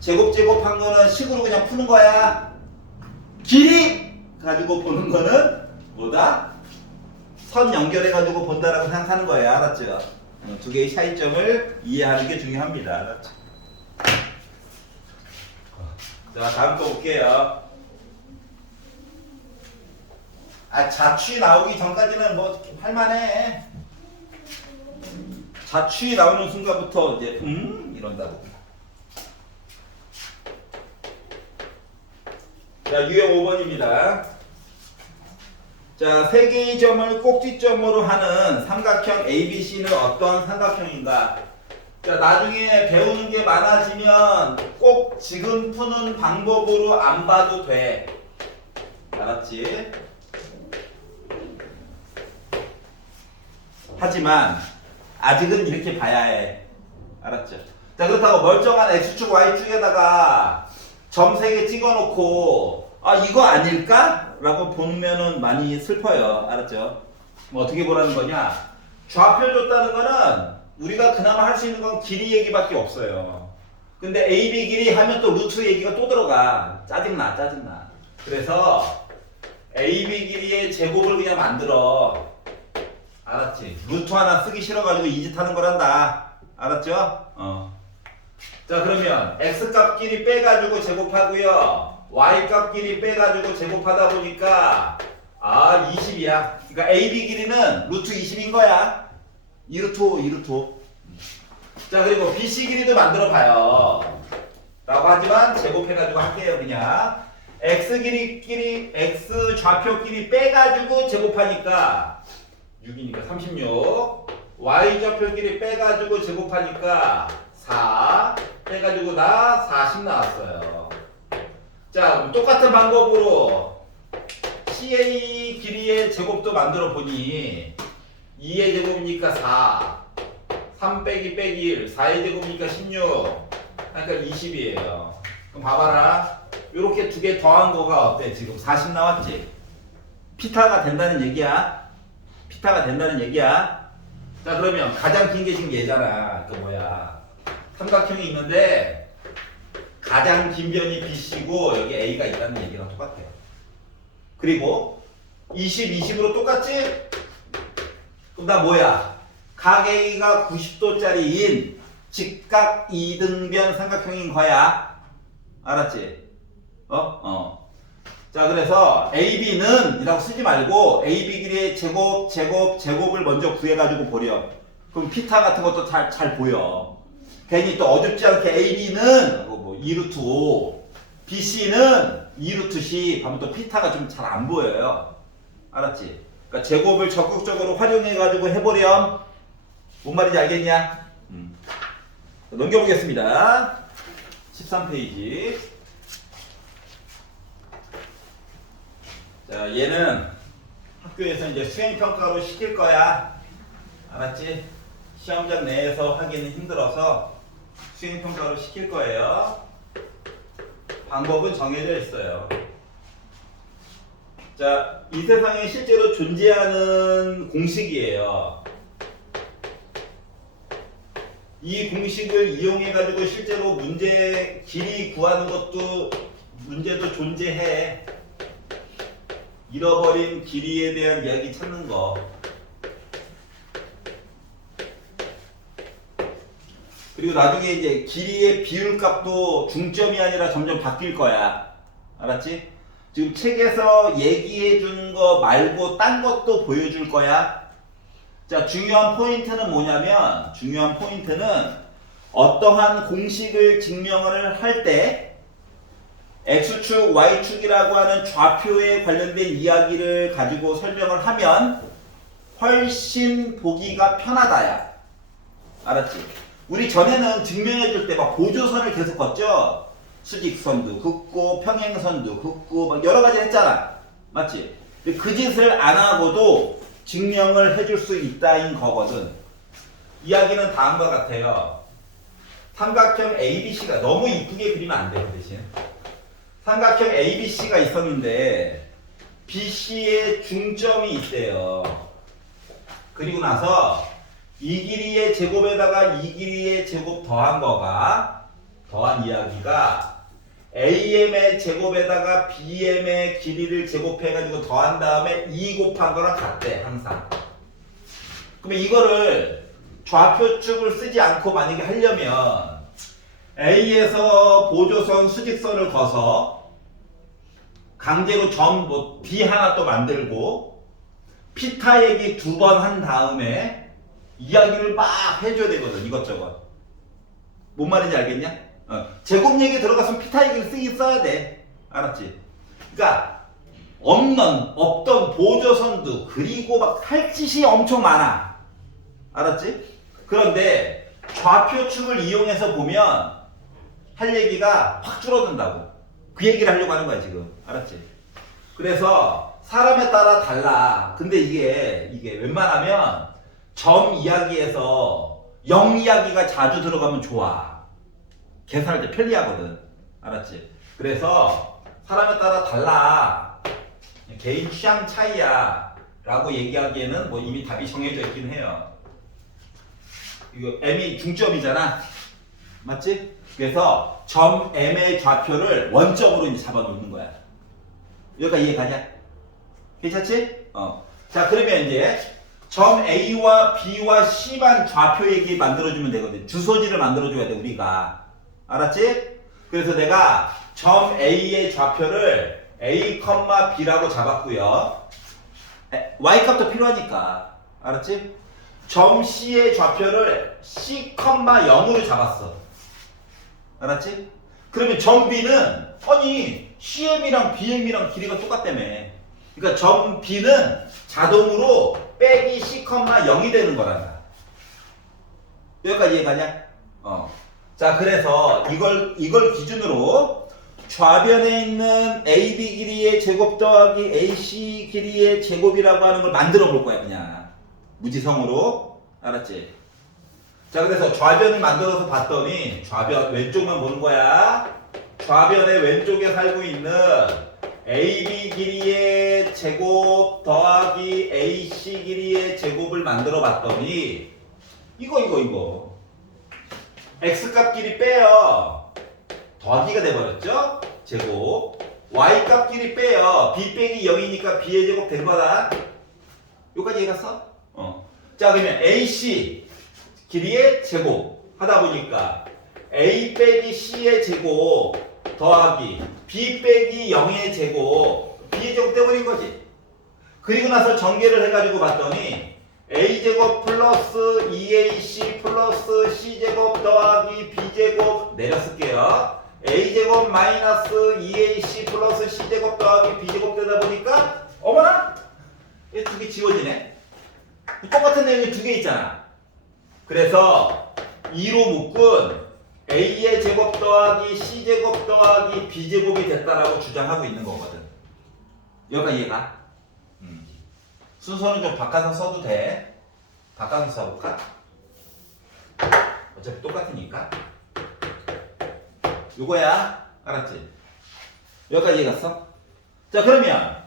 제곱한 거는 식으로 그냥 푸는 거야 길이 가지고 보는 거는 뭐다? 선 연결해가지고 본다라고 생각하는 거예요. 알았죠? 두 개의 차이점을 이해하는 게 중요합니다. 알았죠? 자, 다음 거 볼게요. 아, 자취 나오기 전까지는 뭐 할만해. 자취 나오는 순간부터 이제 이런다고. 자, 유형 5번입니다. 자, 세 개의 점을 꼭지점으로 하는 삼각형 ABC는 어떠한 삼각형인가? 자, 나중에 배우는 게 많아지면 꼭 지금 푸는 방법으로 안 봐도 돼. 알았지? 하지만 아직은 이렇게 봐야 해. 알았죠? 자, 그렇다고 멀쩡한 X축, Y축에다가 점 3개 찍어놓고 아 이거 아닐까? 라고 보면은 많이 슬퍼요. 알았죠? 뭐 어떻게 보라는 거냐? 좌표 줬다는 거는 우리가 그나마 할 수 있는 건 길이 얘기밖에 없어요. 근데 AB 길이 하면 또 루트 얘기가 또 들어가. 짜증나. 그래서 AB 길이의 제곱을 그냥 만들어. 알았지? 루트 하나 쓰기 싫어가지고 이 짓 하는 거란다. 알았죠? 자, 그러면 X값 길이 빼가지고 제곱하고요. Y값 길이 빼가지고 제곱하다 보니까 20이야. 그러니까 AB 길이는 루트 20인 거야. 2루트 5. 자, 그리고 BC 길이도 만들어 봐요. 라고 하지만 제곱해가지고 할게요, 그냥. X X 좌표 길이 빼가지고 제곱하니까 6이니까 36. Y 좌표 길이 빼가지고 제곱하니까 4. 빼가지고 나 40 나왔어요. 자, 똑같은 방법으로 CA 길이의 제곱도 만들어 보니 2의 제곱이니까 4. 3 빼기 1, 4의 제곱이니까 16. 그러니까 20이에요. 그럼 봐봐라. 요렇게 두 개 더한 거가 어때? 지금 40 나왔지? 피타가 된다는 얘기야. 자, 그러면 가장 긴 게 지금 얘잖아. 그 삼각형이 있는데 가장 긴 변이 BC고 여기 A가 있다는 얘기랑 똑같아요. 그리고 20, 20으로 똑같지? 그럼 나 각 A가 90도짜리인 직각 이등변 삼각형인 거야. 알았지? 자, 그래서 AB는 이라고 쓰지 말고 AB 길이의 제곱을 먼저 구해가지고 보려. 그럼 피타 같은 것도 잘 보여. 괜히 또 어줍지 않게 AB는 2루트 5, BC는 2루트 10 하면 또 피타가 좀 잘 안 보여요. 알았지? 그러니까 제곱을 적극적으로 활용해가지고 해보렴. 뭔 말인지 알겠냐? 넘겨보겠습니다. 13페이지. 자, 얘는 학교에서 이제 수행평가로 시킬 거야. 알았지? 시험장 내에서 하기는 힘들어서 수행평가로 시킬 거예요. 방법은 정해져 있어요. 자, 이 세상에 실제로 존재하는 공식이에요. 이 공식을 이용해가지고 실제로 문제 길이 구하는 것도 문제도 존재해. 잃어버린 길이에 대한 이야기 찾는 거. 그리고 나중에 이제 길이의 비율값도 중점이 아니라 점점 바뀔 거야. 알았지? 지금 책에서 얘기해 준 거 말고 딴 것도 보여줄 거야. 자, 중요한 포인트는 뭐냐면, 어떠한 공식을 증명을 할 때 X축, Y축이라고 하는 좌표에 관련된 이야기를 가지고 설명을 하면 훨씬 보기가 편하다야. 알았지? 우리 전에는 증명해 줄 때 막 보조선을 계속 걷죠? 수직선도 긋고 평행선도 긋고 막 여러 가지 했잖아. 맞지? 근데 그 짓을 안 하고도 증명을 해줄 수 있다인 거거든. 이야기는 다음과 같아요. 삼각형 ABC가 너무 이쁘게 그리면 안 돼요, 대신. 삼각형 ABC가 있었는데 BC의 중점이 있대요. 그리고 나서 이 길이의 제곱에다가 이 길이의 제곱 더한 이야기가 AM의 제곱에다가 BM의 길이를 제곱해가지고 더한 다음에 2 곱한 거랑 같대, 항상. 그러면 이거를 좌표축을 쓰지 않고 만약에 하려면 A에서 보조선 수직선을 거서 강제로 점 B 하나 또 만들고 피타 얘기 2번 한 다음에 이야기를 막 해줘야 되거든, 이것저것. 뭔 말인지 알겠냐? 제곱 얘기 들어갔으면 피타 얘기를 쓰긴 써야 돼. 알았지? 그러니까 없던 보조선도 그리고 막 할 짓이 엄청 많아. 알았지? 그런데 좌표축을 이용해서 보면 할 얘기가 확 줄어든다고. 그 얘기를 하려고 하는 거야, 지금. 알았지? 그래서 사람에 따라 달라. 근데 이게 웬만하면 점 이야기에서 0 이야기가 자주 들어가면 좋아. 계산할 때 편리하거든. 알았지? 그래서 사람에 따라 달라. 개인 취향 차이야. 라고 얘기하기에는 뭐 이미 답이 정해져 있긴 해요. 이거 M이 중점이잖아. 맞지? 그래서 점 M의 좌표를 원점으로 이제 잡아놓는 거야. 여기까지 이해가냐? 괜찮지? 자, 그러면 이제 점 A와 B와 C만 좌표 얘기 만들어주면 되거든. 주소지를 만들어줘야 돼, 우리가. 알았지? 그래서 내가 점 A의 좌표를 A, B라고 잡았고요. Y값도 필요하니까. 알았지? 점 C의 좌표를 C, 0으로 잡았어. 알았지? 그러면 점 B는 아니 CM이랑 BM이랑 길이가 똑같다며. 그러니까 점 B는 자동으로 빼기 C, 0이 되는 거란다. 여기까지 이해가냐? 자, 그래서 이걸 기준으로 좌변에 있는 AB 길이의 제곱 더하기 AC 길이의 제곱이라고 하는 걸 만들어 볼 거야, 그냥. 무지성으로. 알았지? 자, 그래서 좌변을 만들어서 봤더니 좌변 왼쪽만 보는 거야. 좌변의 왼쪽에 살고 있는 AB 길이의 제곱 더하기 AC 길이의 제곱을 만들어 봤더니 이거 X값끼리 빼요. 더하기가 돼버렸죠? 제곱. Y값끼리 빼요. B 빼기 0이니까 B의 제곱 된 거다. 여기까지 이해갔어? 자, 그러면 AC 길이의 제곱 하다 보니까 A 빼기 C의 제곱 더하기 B 빼기 0의 제곱 B의 제곱 돼버린 거지. 그리고 나서 전개를 해가지고 봤더니 A제곱 플러스 2AC 플러스 C제곱 더하기 B제곱 내렸을게요. A제곱 마이너스 2AC 플러스 C제곱 더하기 B제곱 되다 보니까 어머나! 이 두 개 지워지네. 똑같은 내용이 두 개 있잖아. 그래서 2로 묶은 A의 제곱 더하기 C제곱 더하기 B제곱이 됐다라고 주장하고 있는 거거든. 여기까지 이해가? 순서는 좀 바꿔서 써도 돼. 바꿔서 써볼까? 어차피 똑같으니까. 요거야. 알았지? 여기까지 이해갔어? 자, 그러면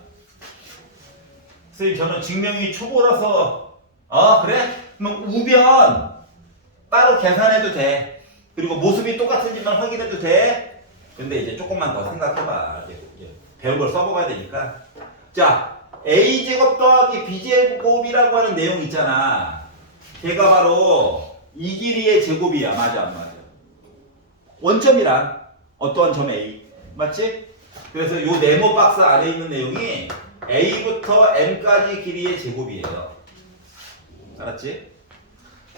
선생님 저는 증명이 초보라서 그래? 그럼 우변 따로 계산해도 돼. 그리고 모습이 똑같은지만 확인해도 돼. 근데 이제 조금만 더 생각해봐. 이제 배운 걸 써먹어야 되니까. 자, A제곱 더하기 B제곱이라고 하는 내용 있잖아. 걔가 바로 이 길이의 제곱이야. 맞아 안 맞아? 원점이란 어떠한 점 A. 맞지? 그래서 요 네모 박스 안에 있는 내용이 A부터 M까지 길이의 제곱이에요. 알았지?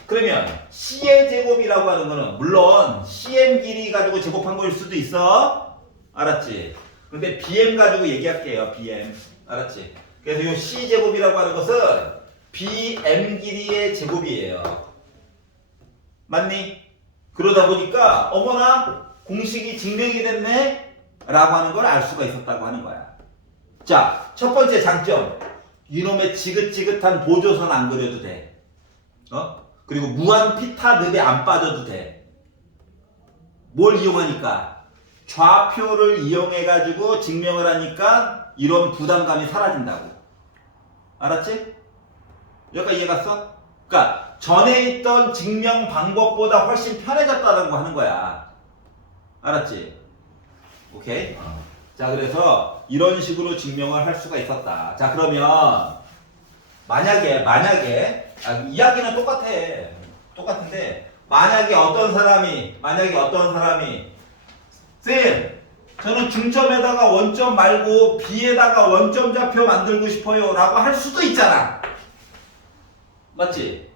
그러면 C의 제곱이라고 하는 거는 물론 CM 길이 가지고 제곱한 거일 수도 있어. 알았지? 근데 BM 가지고 얘기할게요. BM. 알았지? 그래서 이 C 제곱이라고 하는 것은 BM 길이의 제곱이에요. 맞니? 그러다 보니까 어머나 공식이 증명이 됐네? 라고 하는 걸 알 수가 있었다고 하는 거야. 자, 첫 번째 장점. 이놈의 지긋지긋한 보조선 안 그려도 돼. 그리고 무한 피타 늪에 안 빠져도 돼. 뭘 이용하니까? 좌표를 이용해가지고 증명을 하니까 이런 부담감이 사라진다고. 알았지? 여기까지 이해갔어? 그러니까 전에 있던 증명 방법보다 훨씬 편해졌다는 거 하는 거야. 알았지? 오케이? 자, 그래서 이런 식으로 증명을 할 수가 있었다. 자, 그러면 만약에 이야기는 똑같은데 만약에 어떤 사람이 쌤, 저는 중점에다가 원점 말고 B에다가 원점 좌표 만들고 싶어요 라고 할 수도 있잖아. 맞지?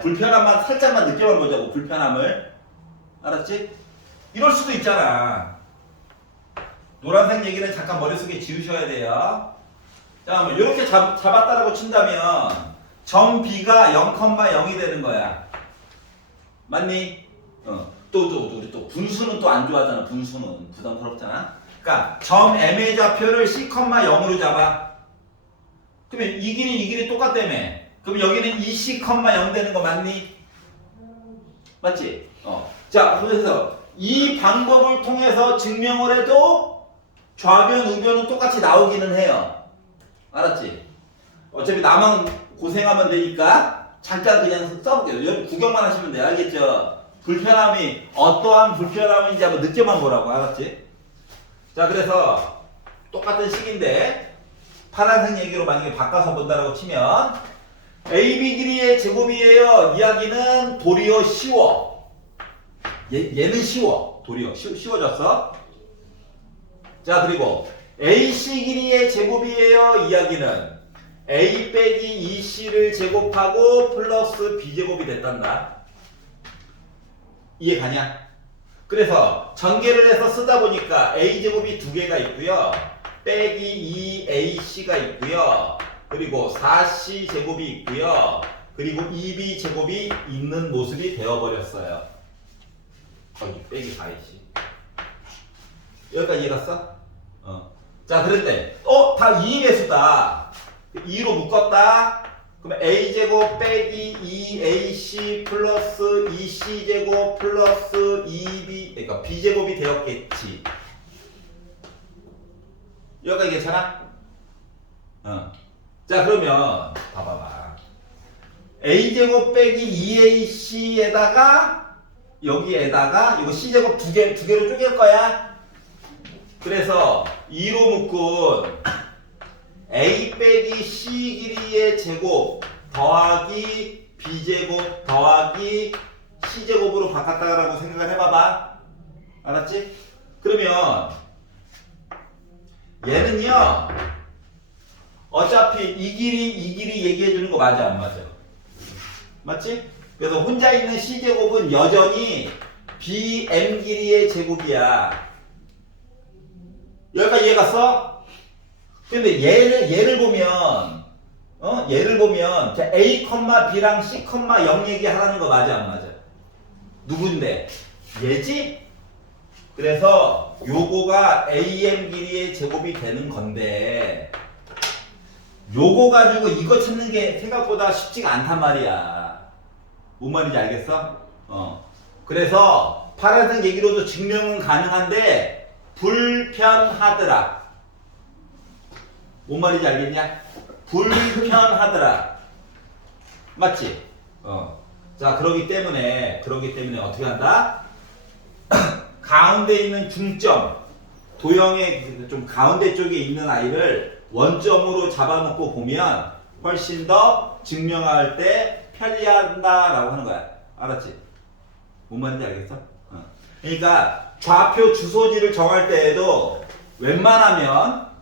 불편함만 살짝만 느껴만 보자고. 불편함을. 알았지? 이럴 수도 있잖아. 노란색 얘기는 잠깐 머릿속에 지우셔야 돼요. 자, 뭐 이렇게 잡았다라고 친다면 점 B가 0,0이 되는 거야. 맞니? 우리 또 분수는 또 안 좋아하잖아. 분수는 부담스럽잖아. 그러니까 점 M의 좌표를 C, 0으로 잡아. 그러면 이 길이 똑같다며. 그럼 여기는 2C, 0 되는 거 맞니? 맞지? 자, 그래서 이 방법을 통해서 증명을 해도 좌변, 우변은 똑같이 나오기는 해요. 알았지? 어차피 나만 고생하면 되니까 잠깐 그냥 써볼게요. 여러분 구경만 하시면 돼요. 알겠죠? 불편함이 어떠한 불편함인지 한번 느껴만 보라고. 알았지? 자, 그래서 똑같은 식인데 파란색 얘기로 만약에 바꿔서 본다라고 치면 AB 길이의 제곱이에요. 이야기는 도리어 쉬워. 얘는 쉬워. 도리어 쉬워졌어. 자, 그리고 AC 길이의 제곱이에요. 이야기는 A 빼기 2C를 제곱하고 플러스 B제곱이 됐단다. 이해 가냐? 그래서 전개를 해서 쓰다 보니까 A제곱이 두 개가 있고요. 빼기 2AC가 있고요. 그리고 4C제곱이 있고요. 그리고 2B제곱이 있는 모습이 되어버렸어요. 거기 빼기 4AC. 여기까지 이해 갔어? 자, 그런데 다 2의 배수다. 2로 묶었다. 그러면 A제곱 빼기 2AC 플러스 2C제곱 플러스 2B, 그러니까 B제곱이 되었겠지. 여기까지 괜찮아? 자, 그러면 봐봐봐. A제곱 빼기 2AC에다가 여기에다가 이거 C제곱 두 개로 쪼갤 거야. 그래서 2로 묶은 A 빼기 C 길이의 제곱 더하기 B제곱 더하기 C제곱으로 바꿨다라고 생각을 해봐봐. 알았지? 그러면 얘는요, 어차피 이 길이 얘기해주는 거 맞아, 안 맞아? 맞지? 그래서 혼자 있는 C제곱은 여전히 BM 길이의 제곱이야. 여기까지 이해 갔어? 근데 얘를 보면 자, A, B랑 C, 0 얘기하라는 거 맞아, 안 맞아? 누군데? 얘지? 그래서 요거가 AM 길이의 제곱이 되는 건데 요거 가지고 이거 찾는 게 생각보다 쉽지가 않단 말이야. 뭔 말인지 알겠어? 그래서 파란색 얘기로도 증명은 가능한데 불편하더라. 뭔 말인지 알겠냐? 불편하더라. 맞지? 자, 그러기 때문에 어떻게 한다? 가운데 있는 중점, 도형의 좀 가운데 쪽에 있는 아이를 원점으로 잡아놓고 보면 훨씬 더 증명할 때 편리한다라고 하는 거야. 알았지? 뭔 말인지 알겠어? 그러니까 좌표 주소지를 정할 때에도 웬만하면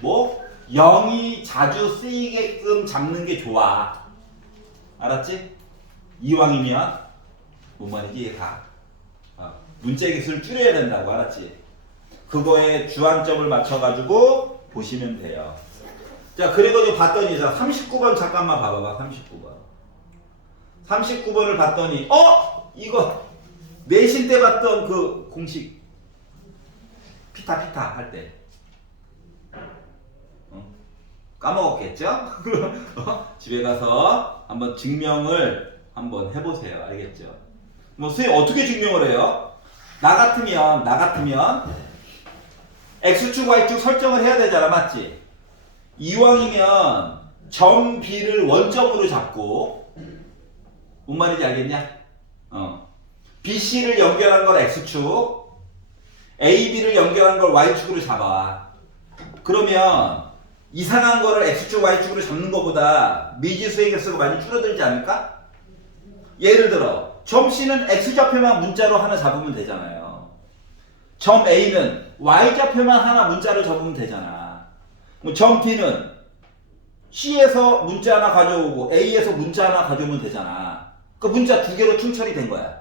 뭐 0이 자주 쓰이게끔 잡는 게 좋아. 알았지? 이왕이면 뭔 말인지 이해가. 문자 개수를 줄여야 된다고. 알았지? 그거에 주안점을 맞춰가지고 보시면 돼요. 자, 그리고 좀 봤더니 39번 잠깐만 봐봐봐. 39번을 봤더니 이거 내신 때 봤던 그 공식 피타 할 때 까먹었겠죠? 집에 가서 한번 증명을 한번 해보세요. 알겠죠? 뭐 선생님 어떻게 증명을 해요? 나 같으면 X축 Y축 설정을 해야 되잖아. 맞지? 이왕이면 점 B를 원점으로 잡고 뭔 말인지 알겠냐? BC를 연결한 걸 X축, AB를 연결한 걸 Y축으로 잡아. 그러면 이상한 거를 X축, Y축으로 잡는 것보다 미지수의 개수가 많이 줄어들지 않을까? 예를 들어 점 C는 X좌표만 문자로 하나 잡으면 되잖아요. 점 A는 Y좌표만 하나 문자로 잡으면 되잖아. 점 B는 C에서 문자 하나 가져오고 A에서 문자 하나 가져오면 되잖아. 그 문자 두 개로 충철이 된 거야.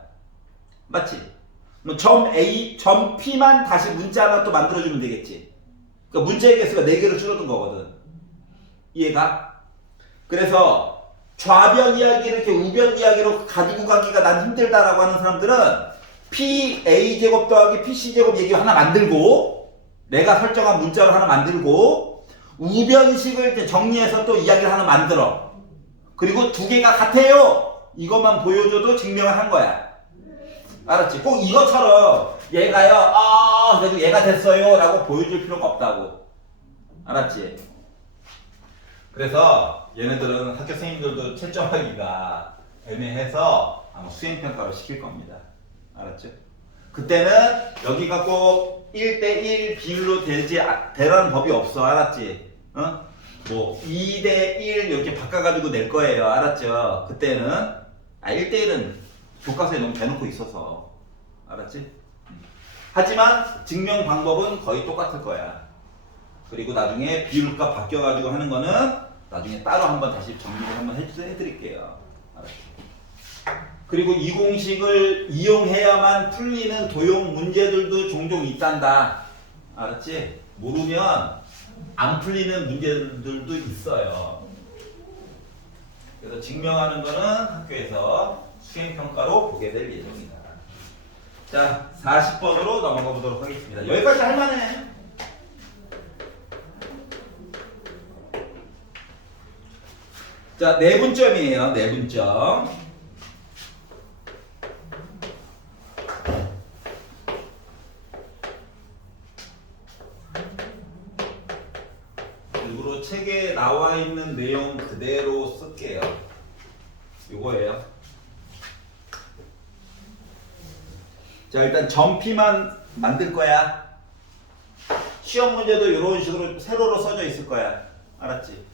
맞지? 점 P만 다시 문자 하나 또 만들어주면 되겠지. 그러니까 문자의 개수가 4개로 줄어든 거거든. 이해가? 그래서 좌변 이야기를 이렇게 우변 이야기로 가지고 가기가 난 힘들다라고 하는 사람들은 PA제곱 더하기 PC제곱 얘기 하나 만들고 내가 설정한 문자로 하나 만들고 우변식을 이제 정리해서 또 이야기를 하나 만들어. 그리고 두 개가 같아요. 이것만 보여줘도 증명을 한 거야. 알았지? 꼭 이것처럼 얘가요, 그래도 얘가 됐어요 라고 보여줄 필요가 없다고. 알았지? 그래서 얘네들은 학교 선생님들도 채점하기가 애매해서 아마 수행평가로 시킬 겁니다. 알았죠? 그때는 여기가 꼭 1대1 비율로 되라는 법이 없어. 알았지? 어? 뭐 2대1 이렇게 바꿔가지고 낼 거예요. 알았죠? 그때는 1대1은 교과서에 너무 대놓고 있어서. 알았지? 하지만 증명 방법은 거의 똑같을 거야. 그리고 나중에 비율값 바뀌어가지고 하는 거는 나중에 따로 한번 다시 정리를 한번 해드릴게요. 알았지? 그리고 이 공식을 이용해야만 풀리는 도형 문제들도 종종 있단다. 알았지? 모르면 안 풀리는 문제들도 있어요. 그래서 증명하는 거는 학교에서 수행평가로 보게 될 예정이다. 자, 40번으로 넘어가 보도록 하겠습니다. 여기까지 할만해. 자, 내분점이에요. 내분점. 일부러 책에 나와 있는 내용 그대로 쓸게요. 요거예요. 자, 일단 점피만 만들 거야. 시험 문제도 이런 식으로 세로로 써져 있을 거야. 알았지?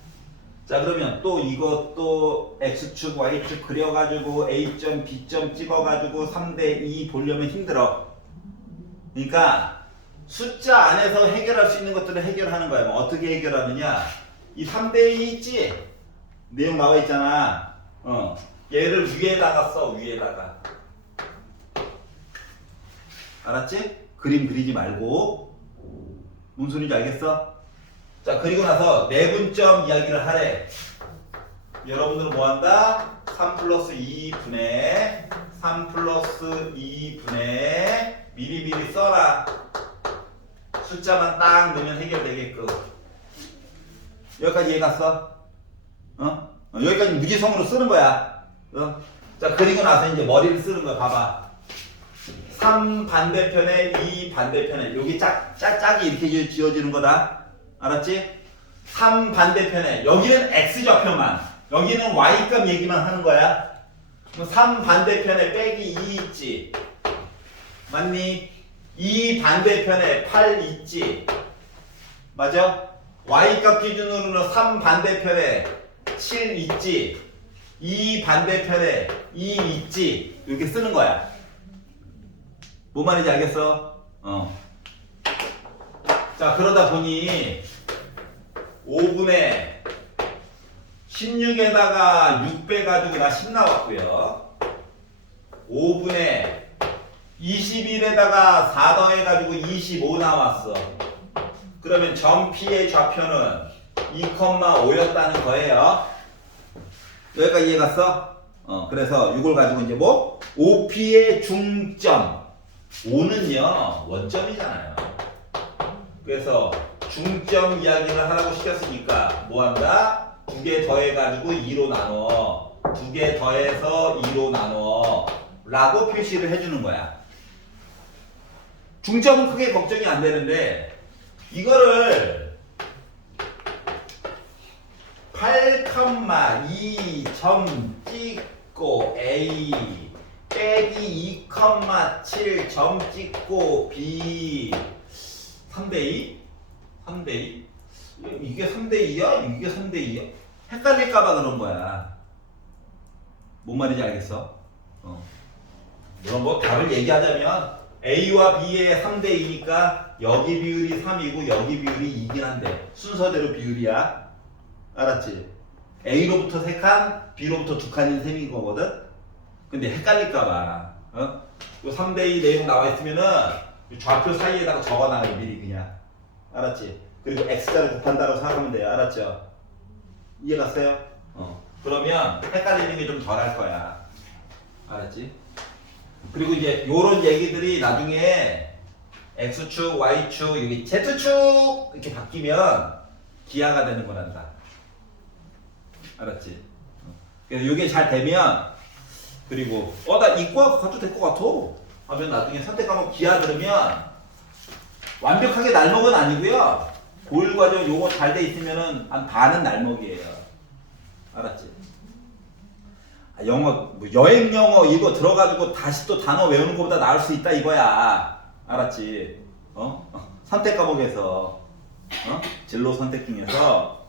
자, 그러면 또 이것도 X축, Y축 그려가지고 A점, B점 찍어가지고 3대2 보려면 힘들어. 그러니까 숫자 안에서 해결할 수 있는 것들을 해결하는 거야. 뭐 어떻게 해결하느냐? 이 3대2 있지? 내용 나와 있잖아. 얘를 위에다가 써. 위에다가. 알았지? 그림 그리지 말고. 무슨 소리인지 알겠어? 자, 그리고 나서 내분점 이야기를 하래. 여러분들은 뭐 한다? 3 플러스 2분의 3 플러스 2분의 미리미리 써라. 숫자만 딱 넣으면 해결되게끔. 여기까지 이해 갔어? 여기까지 무지성으로 쓰는 거야. 자, 그리고 나서 이제 머리를 쓰는 거야. 봐봐. 3 반대편에 2 반대편에 여기 짝이 이렇게 지어지는 거다. 알았지? 3 반대편에 여기는 x좌표만 여기는 y값 얘기만 하는 거야. 3 반대편에 빼기 2 있지. 맞니? 2 반대편에 8 있지. 맞아? y값 기준으로는 3 반대편에 7 있지. 2 반대편에 2 있지. 이렇게 쓰는 거야. 뭐 말인지 알겠어? 자, 그러다 보니 5분의 16에다가 6 빼가지고 나 10 나왔고요. 5분의 21에다가 4 더해가지고 25 나왔어. 그러면 점P의 좌표는 2,5였다는 거예요. 여기까지 이해 갔어? 그래서 이걸 가지고 이제 뭐? OP의 중점. 5는요, 원점이잖아요. 그래서 중점 이야기를 하라고 시켰으니까 뭐 한다? 2개 더해가지고 2로 나눠. 2개 더해서 2로 나눠. 라고 표시를 해주는 거야. 중점은 크게 걱정이 안 되는데 이거를 8,2점 찍고 A 빼기 2,7점 찍고 B 3대2? 3대2? 이게 3대2야? 이게 3대2야? 헷갈릴까봐 그런 거야. 뭔 말인지 알겠어? 물론 뭐 답을 얘기하자면 A와 B의 3대2니까 여기 비율이 3이고 여기 비율이 2긴 한데 순서대로 비율이야. 알았지? A로부터 3칸, B로부터 2칸인 셈인 거거든? 근데 헷갈릴까봐 요 3대2 내용 나와 있으면은 좌표 사이에다가 적어놔요. 미리 그냥. 알았지? 그리고 X자를 곱한다고 생각하면 돼요. 알았죠? 이해 갔어요? 그러면 헷갈리는 게 좀 덜 할 거야. 알았지? 그리고 이제 요런 얘기들이 나중에 X축, Y축, 여기 Z축 이렇게 바뀌면 기하가 되는 거란다. 알았지? 그래서 요게 잘 되면 그리고 나 이과 가도 될 것 같아 하면 나중에 선택 과목 기하 들으면 완벽하게 날먹은 아니고요. 고일 과정 요거 잘 돼 있으면은 한 반은 날먹이에요. 알았지? 영어 뭐 여행 영어 이거 들어가지고 다시 또 단어 외우는 것보다 나을 수 있다 이거야. 알았지? 선택 과목에서 진로 선택 중에서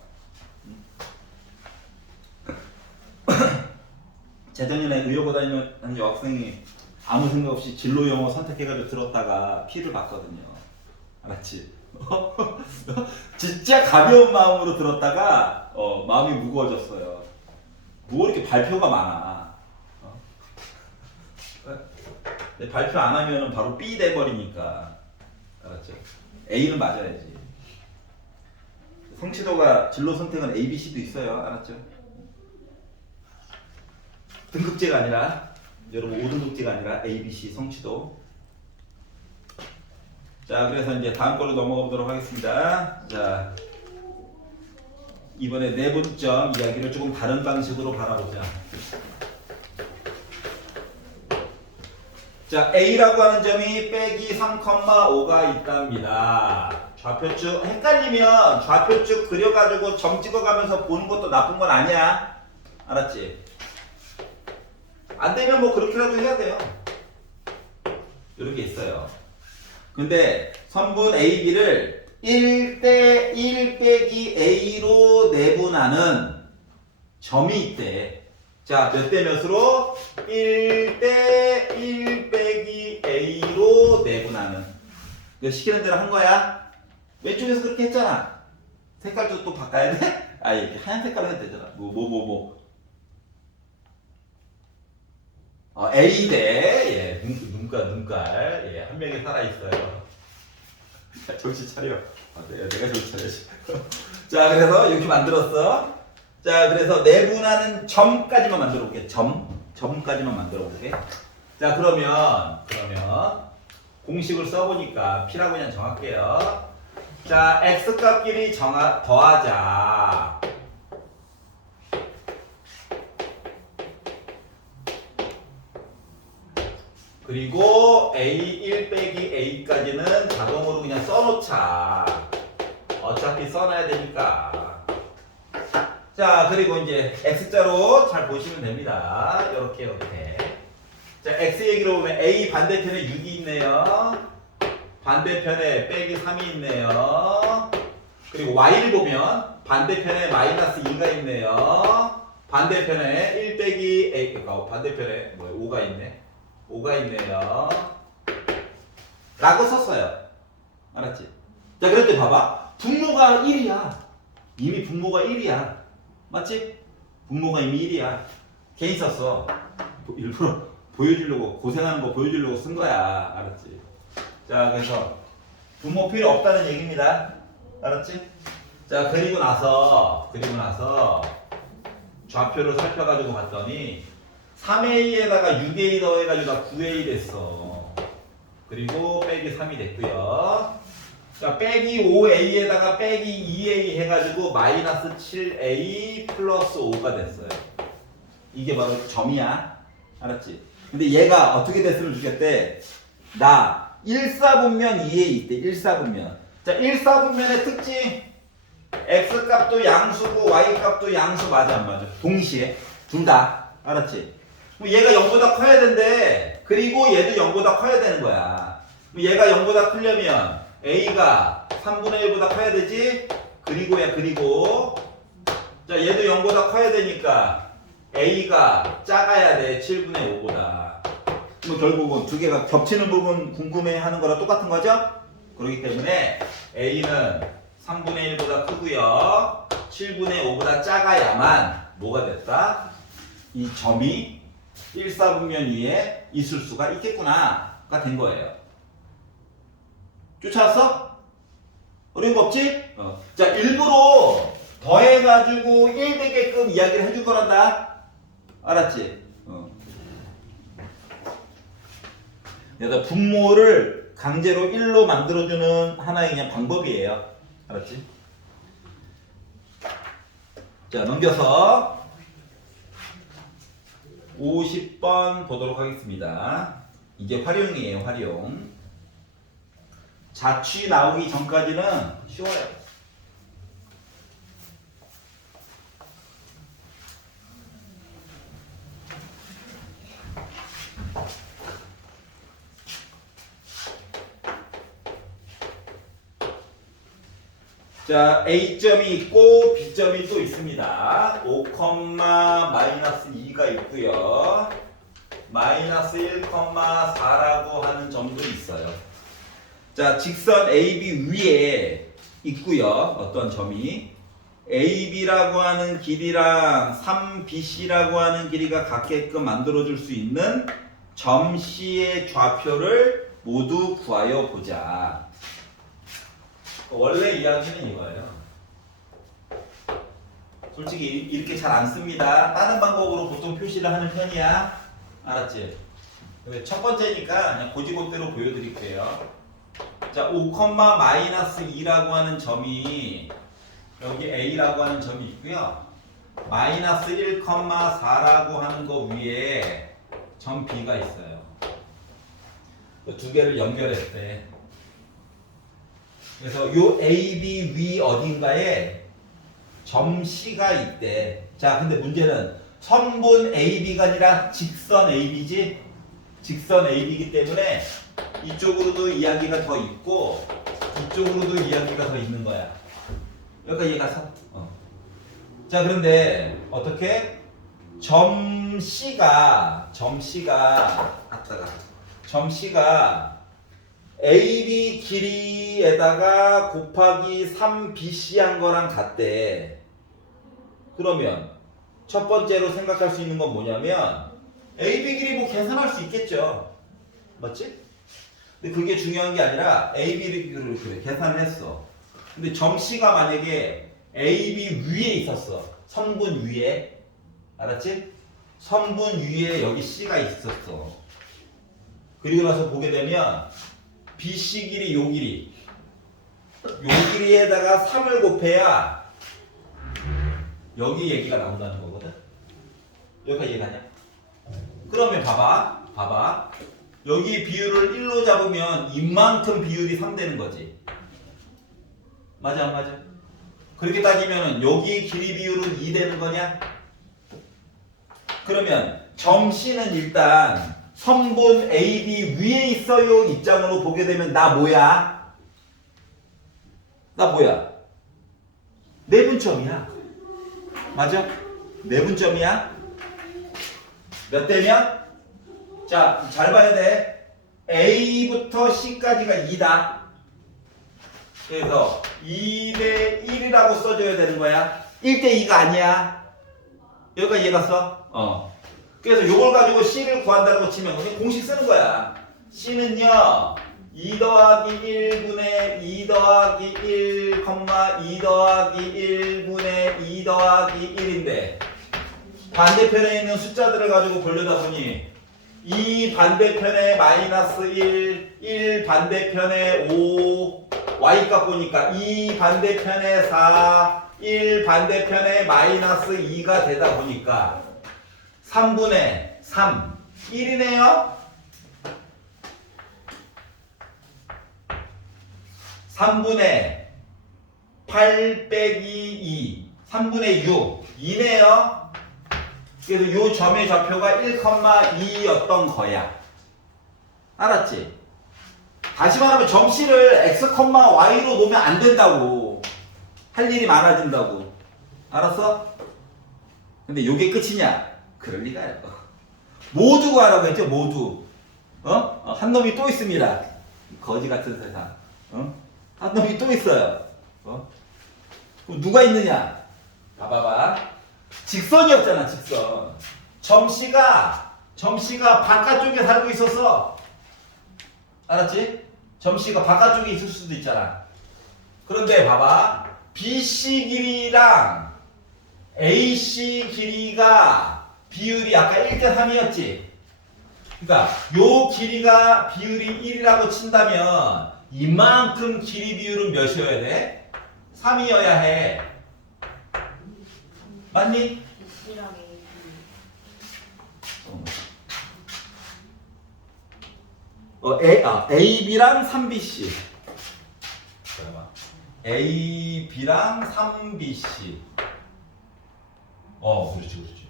재작년에 의료고 다니는 여학생이 아무 생각 없이 진로 영어 선택해가지고 들었다가 피를 봤거든요. 알았지? 진짜 가벼운 마음으로 들었다가 마음이 무거워졌어요. 뭐 이렇게 발표가 많아. 근데 발표 안 하면 바로 B 돼버리니까. 알았죠? A는 맞아야지. 성취도가 진로 선택은 A, B, C도 있어요. 알았죠? 등급제가 아니라 여러분 5등급제가 아니라 A, B, C 성취도. 자, 그래서 이제 다음 걸로 넘어가 보도록 하겠습니다. 자, 이번에 내분점 이야기를 조금 다른 방식으로 바라보자. 자, A라고 하는 점이 빼기 3,5가 있답니다. 좌표축 헷갈리면 좌표축 그려가지고 점 찍어가면서 보는 것도 나쁜 건 아니야. 알았지? 안 되면 뭐 그렇게라도 해야 돼요. 이런 게 있어요. 근데 선분 A, B를 1대 1 빼기 A로 내분하는 점이 있대. 자, 몇 대 몇으로? 1대 1 빼기 A로 내분하는. 이거 시키는 대로 한 거야. 왼쪽에서 그렇게 했잖아. 색깔도 또 바꿔야 돼? 아, 이렇게 하얀 색깔로 해도 되잖아. A 대 눈깔 예, 한 명이 살아 있어요. 정신 차려. 내가 정신 차려야지. 자, 그래서 이렇게 만들었어. 자, 그래서 내분하는 점까지만 만들어 볼게. 점까지만 만들어 볼게. 자, 그러면 공식을 써보니까 P라고 그냥 정할게요. 자, X 값끼리 더하자. 그리고 A1 빼기 A까지는 자동으로 그냥 써놓자. 어차피 써놔야 되니까. 자, 그리고 이제 X자로 잘 보시면 됩니다. 이렇게. 자, X 얘기로 보면 A 반대편에 6이 있네요. 반대편에 빼기 3이 있네요. 그리고 Y를 보면 반대편에 마이너스 2가 있네요. 반대편에 1 빼기 A, 그러니까 반대편에 5가 있네. 5가 있네요. 라고 썼어요. 알았지? 자, 그럴 때 봐봐. 분모가 1이야. 이미 분모가 1이야. 맞지? 분모가 이미 1이야. 괜히 썼어. 일부러 보여주려고, 고생하는 거 보여주려고 쓴 거야. 알았지? 자, 그래서 분모 필요 없다는 얘기입니다. 알았지? 자, 그리고 나서 좌표를 살펴가지고 봤더니 3A에다가 6A 더해가지고 나 9A 됐어. 그리고 빼기 3이 됐고요. 자, 빼기 5A에다가 빼기 2A 해가지고 마이너스 7A 플러스 5가 됐어요. 이게 바로 점이야. 알았지? 근데 얘가 어떻게 됐으면 좋겠대? 나 1사분면 2A 있대. 1사분면. 자, 1사분면의 특징. X값도 양수고 Y값도 양수 맞아 안 맞아? 동시에. 둘 다. 알았지? 얘가 0보다 커야 된대. 그리고 얘도 0보다 커야 되는 거야. 얘가 0보다 크려면 A가 3분의 1보다 커야 되지? 그리고 자, 얘도 0보다 커야 되니까 A가 작아야 돼. 7분의 5보다. 그럼 결국은 두 개가 겹치는 부분 궁금해 하는 거랑 똑같은 거죠? 그렇기 때문에 A는 3분의 1보다 크고요. 7분의 5보다 작아야만 뭐가 됐다? 이 점이 1사분면 위에 있을 수가 있겠구나가 된 거예요. 쫓아왔어? 어려운 거 없지? 자, 일부러 더해가지고 1 되게끔 이야기를 해줄 거란다. 알았지? 그래서 분모를 강제로 1로 만들어주는 하나의 그냥 방법이에요. 알았지? 자, 넘겨서 50번 보도록 하겠습니다. 이게 활용이에요, 활용. 자취 나오기 전까지는 쉬워요. 자, A점이 있고 B점이 또 있습니다. 5, 마이너스 2가 있고요. 마이너스 1,4라고 하는 점도 있어요. 자, 직선 AB 위에 있고요. 어떤 점이 AB라고 하는 길이랑 3BC라고 하는 길이가 같게끔 만들어줄 수 있는 점 C의 좌표를 모두 구하여 보자. 원래 이야기는 이거예요. 솔직히 이렇게 잘 안 씁니다. 다른 방법으로 보통 표시를 하는 편이야. 알았지? 첫 번째니까 그냥 고지고대로 보여드릴게요. 자, 5, 마이너스 2라고 하는 점이 여기 A라고 하는 점이 있고요. 마이너스 1,4라고 하는 거 위에 점 B가 있어요. 두 개를 연결했대. 그래서 요 AB 위 어딘가에 점 C가 있대. 자, 근데 문제는 선분 AB가 아니라 직선 AB지? 직선 AB이기 때문에 이쪽으로도 이야기가 더 있고 이쪽으로도 이야기가 더 있는 거야. 여기까지 이해가서? 자, 그런데 어떻게? 점 C가 AB 길이에다가 곱하기 3BC 한 거랑 같대. 그러면 첫 번째로 생각할 수 있는 건 뭐냐면 AB 길이 뭐 계산할 수 있겠죠. 맞지? 근데 그게 중요한 게 아니라 AB 길이를 그래 계산을 했어. 근데 점 C가 만약에 AB 위에 있었어. 선분 위에. 알았지? 선분 위에 여기 C가 있었어. 그리고 나서 보게 되면 BC 길이 요 길이에다가 3을 곱해야 여기 얘기가 나온다는 거거든. 여기까지 이해가냐? 그러면 봐봐. 여기 비율을 1로 잡으면 이만큼 비율이 3 되는 거지. 맞아 안 맞아? 그렇게 따지면 여기 길이 비율은 2 되는 거냐? 그러면 점 C는 일단 선분 AB 위에 있어요 입장으로 보게 되면 나 뭐야? 내분점이야. 맞아? 내분점이야. 몇 대면? 자, 잘 봐야 돼. A부터 C까지가 2다. 그래서 2대 1이라고 써줘야 되는 거야. 1대 2가 아니야. 여기까지 이해갔어? 그래서 이걸 가지고 C를 구한다고 치면 그냥 공식 쓰는 거야. C는요 2 더하기 1분의 2 더하기 1, 2 더하기 1분의 2 더하기 1인데 반대편에 있는 숫자들을 가지고 보려다 보니 2 반대편에 마이너스 1, 1 반대편에 5, Y값 보니까 2 반대편에 4, 1 반대편에 마이너스 2가 되다 보니까 3분의 3, 1이네요. 3분의 8 빼기 2, 3분의 6, 2네요. 그래서 이 점의 좌표가 1,2였던 거야. 알았지? 다시 말하면 점 C를 x, y로 놓으면 안 된다고. 할 일이 많아진다고. 알았어? 근데 이게 끝이냐? 그럴 리가요. 모두 구하라고 했죠, 모두. 한 놈이 또 있습니다. 거지 같은 세상. 한 놈이 또 있어요. 그럼 누가 있느냐? 봐봐. 직선이 없잖아, 직선. 점 C가 바깥쪽에 살고 있었어. 알았지? 점 C가 바깥쪽에 있을 수도 있잖아. 그런데 봐봐. BC 길이랑 AC 길이가 비율이 아까 1대3이었지. 그러니까 요 길이가 비율이 1이라고 친다면 이만큼 길이 비율은 몇이어야 돼? 3이어야 해. 맞니? B랑 AB. AB랑 3BC. AB랑 3BC. 그렇지.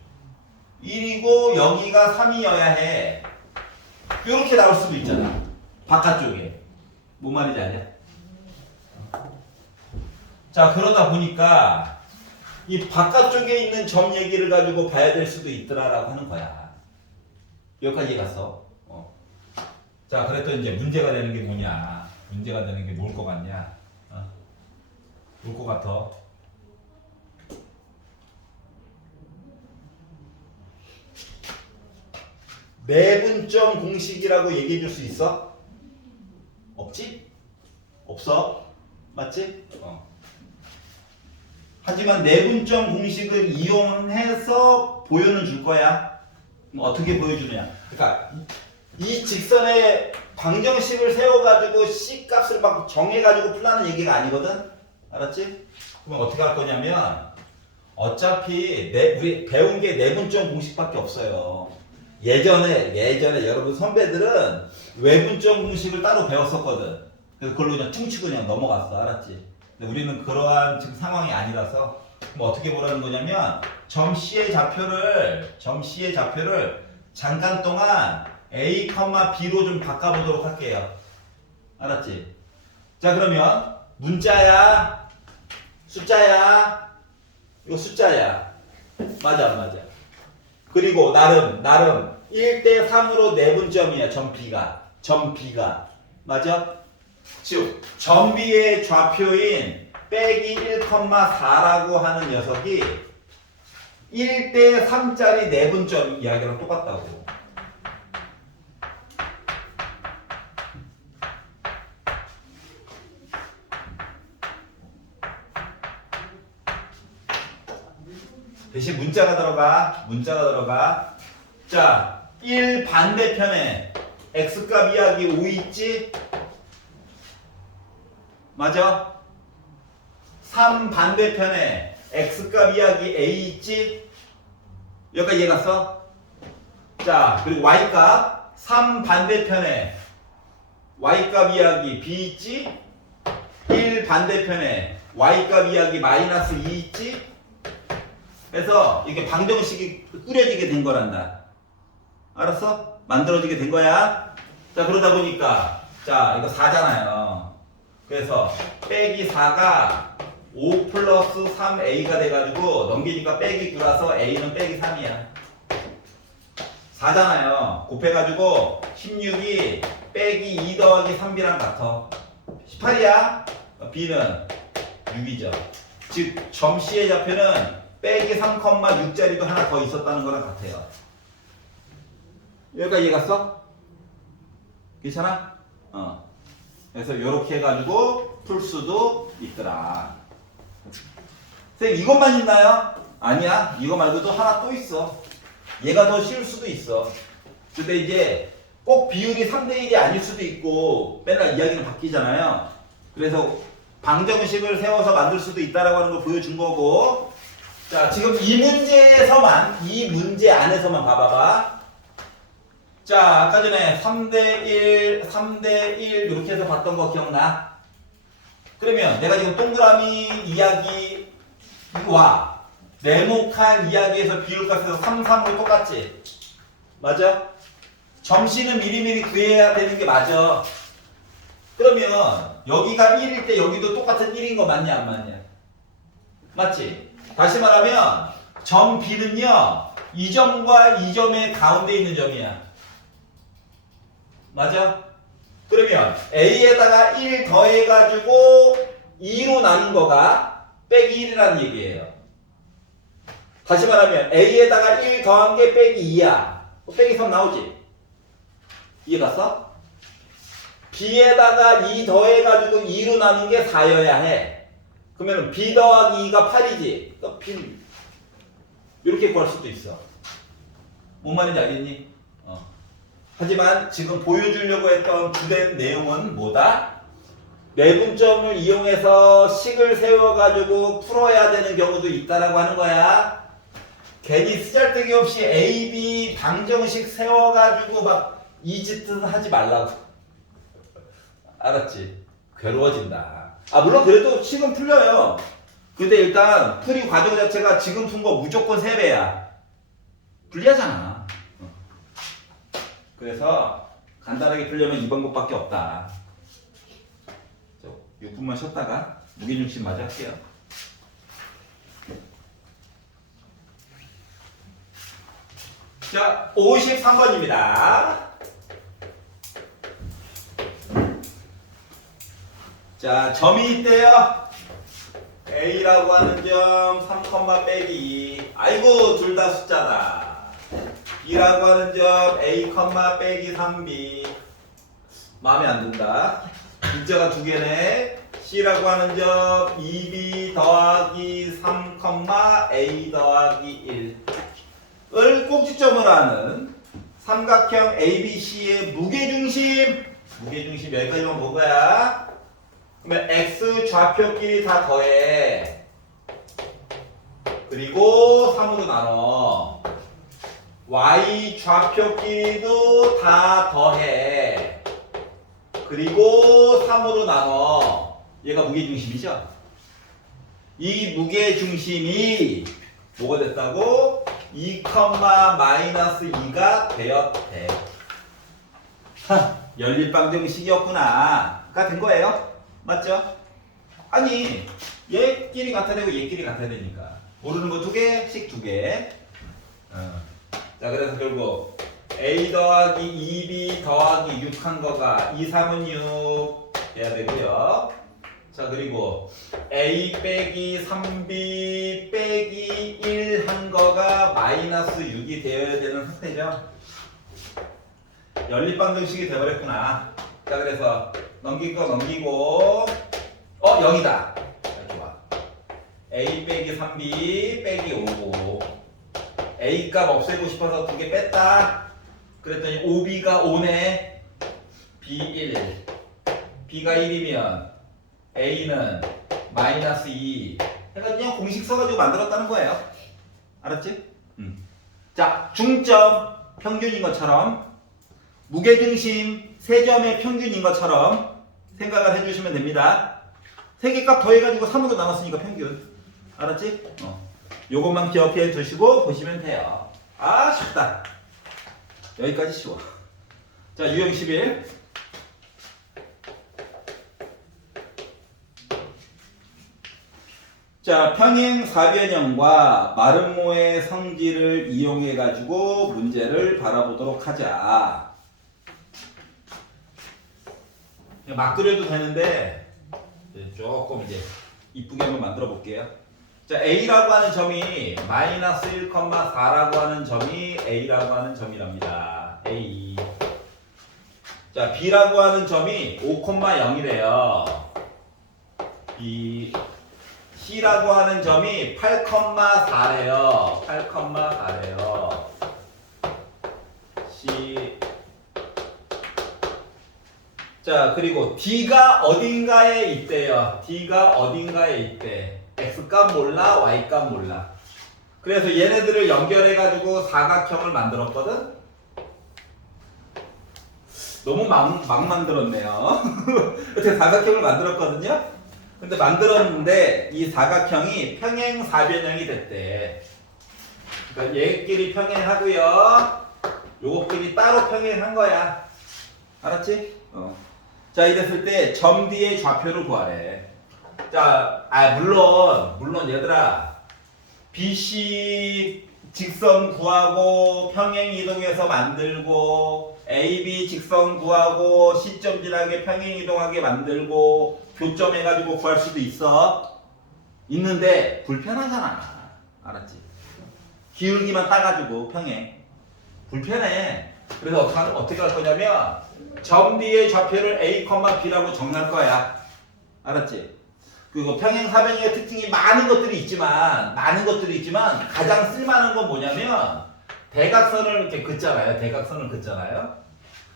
1이고 여기가 3이어야 해. 이렇게 나올 수도 있잖아. 바깥쪽에. 뭔 말인지 아냐? 자, 그러다 보니까 이 바깥쪽에 있는 점 얘기를 가지고 봐야 될 수도 있더라라고 하는 거야. 여기까지 갔어. 자, 그랬더니 이제 문제가 되는 게 뭐냐? 문제가 되는 게 뭘 것 같냐? 뭘 것 같아? 내분점 공식이라고 얘기해 줄 수 있어? 없지? 없어? 맞지? 하지만 내분점 공식을 이용해서 보여는 줄 거야. 그럼 어떻게 보여주느냐? 그러니까 이 직선의 방정식을 세워가지고 C 값을 막 정해가지고 풀라는 얘기가 아니거든? 알았지? 그럼 어떻게 할 거냐면 어차피 우리 배운 게 내분점 공식밖에 없어요. 예전에 여러분 선배들은 외분점 공식을 따로 배웠었거든. 그래서 그걸로 그냥 퉁치고 그냥 넘어갔어. 알았지? 근데 우리는 그러한 지금 상황이 아니라서 그럼 어떻게 보라는 거냐면 점 C의 좌표를 잠깐 동안 A, B로 좀 바꿔보도록 할게요. 알았지? 자, 그러면 문자야, 숫자야, 이거 숫자야. 맞아, 안 맞아? 그리고 나름 1대 3으로 내분점이야. 점 B가 맞아? 즉 점 B의 좌표인 빼기 1,4라고 하는 녀석이 1대 3짜리 내분점 이야기랑 똑같다고. 대신 문자가 들어가. 자, 1 반대편에 x값 이야기 5 있지? 맞아? 3 반대편에 x값 이야기 a 있지? 여기까지 이해 갔어? 자, 그리고 y값 3 반대편에 y값 이야기 b 있지? 1 반대편에 y값 이야기 마이너스 2 있지? 그래서 이게 방정식이 꾸려지게 된 거란다. 알았어? 만들어지게 된 거야. 자, 그러다 보니까 자, 이거 4잖아요. 그래서 빼기 4가 5 플러스 3a가 돼가지고 넘기니까 빼기 9라서 a는 빼기 3이야. 4잖아요. 곱해가지고 16이 빼기 2 더하기 3b랑 같아. 18이야. b는 6이죠. 즉 점 C의 좌표는 빼기 3,6짜리도 하나 더 있었다는 거랑 같아요. 여기까지 이해 갔어? 괜찮아? 그래서 이렇게 해가지고 풀 수도 있더라. 선생님 이것만 있나요? 아니야. 이거 말고도 하나 또 있어. 얘가 더 쉬울 수도 있어. 근데 이제 꼭 비율이 3대1이 아닐 수도 있고 맨날 이야기는 바뀌잖아요. 그래서 방정식을 세워서 만들 수도 있다라고 하는 걸 보여준 거고, 자, 지금 이 문제 안에서만 봐봐봐. 자, 아까 전에 3대1 이렇게 해서 봤던 거 기억나? 그러면 내가 지금 동그라미 이야기와 네모칸 이야기에서 비율값에서 3, 3으로 똑같지? 맞아? 점씨는 미리미리 구해야 되는 게 맞아. 그러면 여기가 1일 때 여기도 똑같은 1인 거 맞냐 안 맞냐? 맞지? 다시 말하면 점 B는요 이 점과 이 점의 가운데 있는 점이야. 맞아? 그러면 A에다가 1 더해가지고 2로 나눈 거가 빼기 1이라는 얘기예요. 다시 말하면 A에다가 1 더한 게 빼기 2야. 빼기 3 나오지? 이해 갔어? B에다가 2 더해가지고 2로 나눈 게 4여야 해. 그러면 B 더하기 2가 8이지? 또 B 이렇게 구할 수도 있어. 뭔 말인지 알겠니? 하지만 지금 보여주려고 했던 주된 내용은 뭐다? 내분점을 이용해서 식을 세워가지고 풀어야 되는 경우도 있다라고 하는 거야. 괜히 쓰잘데기 없이 A, B 방정식 세워가지고 막 이 짓은 하지 말라고. 알았지? 괴로워진다. 물론 그래도 식은 풀려요. 근데 일단 풀이 과정 자체가 지금 푼 거 무조건 3배야. 불리하잖아. 그래서 간단하게 풀려면 이 방법밖에 없다. 6분만 쉬었다가 무게중심 마저 할게요. 자, 53번입니다. 자, 점이 있대요. A라고 하는 점 3, 빼기 2. 아이고, 둘 다 숫자다. B라고 하는 점 A, 빼기 3B. 마음에 안 든다. 문자가 두 개네. C라고 하는 점 2B 더하기 3, A 더하기 1을 꼭지점으로 하는 삼각형 ABC의 무게중심 여기까지만 본 거야. 그러면 X 좌표끼리 다 더해. 그리고 3으로 나눠. Y 좌표끼리도 다 더해. 그리고 3으로 나눠. 얘가 무게중심이죠? 이 무게중심이 뭐가 됐다고? 2, 마이너스 2가 되었대. 연립방정식이었구나. 가 된 거예요. 맞죠? 아니, 얘끼리 같아야 되고 얘끼리 같아야 되니까. 모르는 거 두 개씩 두 개. 자, 그래서 결국 A 더하기 2B 더하기 6 한 거가 2, 3은 6 해야 되고요. 자, 그리고 A 빼기 3B 빼기 1 한 거가 마이너스 6이 되어야 되는 상태죠. 연립방정식이 되어버렸구나. 자, 그래서 넘기고 0이다. 자, 좋아. A 빼기 3B 빼기 5고 A 값 없애고 싶어서 두 개 뺐다. 그랬더니 5B가 5네. B1 B가 1이면 A는 마이너스 2. 그러니까 그냥 공식 써가지고 만들었다는 거예요. 알았지? 자, 중점 평균인 것처럼 무게중심 세 점의 평균인 것처럼 생각을 해주시면 됩니다. 세 개 값 더해가지고 3으로 나눴으니까 평균. 알았지? 요것만 기억해 두시고 보시면 돼요. 아, 쉽다. 여기까지 쉬워. 자, 유형 11. 자, 평행 사변형과 마름모의 성질을 이용해 가지고 문제를 바라보도록 하자. 막 그려도 되는데 조금 이제 이쁘게 한번 만들어 볼게요. 자, A라고 하는 점이 마이너스 1,4라고 하는 점이 A라고 하는 점이랍니다. A. 자, B라고 하는 점이 5,0이래요. B. C라고 하는 점이 8,4래요. 8,4래요. C. 자, 그리고 D가 어딘가에 있대요. D가 어딘가에 있대. X값 몰라, Y값 몰라. 그래서 얘네들을 연결해가지고 사각형을 만들었거든? 너무 막 만들었네요. 어떻게 사각형을 만들었거든요? 근데 만들었는데 이 사각형이 평행사변형이 됐대. 그러니까 얘끼리 평행하고요. 요거끼리 따로 평행한 거야. 알았지? 자, 이랬을 때 점 뒤에 좌표를 구하래. 자, 물론 얘들아, BC 직선 구하고 평행 이동해서 만들고 AB 직선 구하고 C점 지나게 평행 이동하게 만들고 교점해가지고 구할 수도 있어. 있는데 불편하잖아. 알았지? 기울기만 따가지고 평행 불편해. 그래서 어떻게 할 거냐면 점 뒤에 좌표를 A, B라고 정할 거야. 알았지? 그리고 평행사변형의 특징이 많은 것들이 있지만 가장 쓸만한 건 뭐냐면 대각선을 이렇게 긋잖아요. 대각선을 긋잖아요.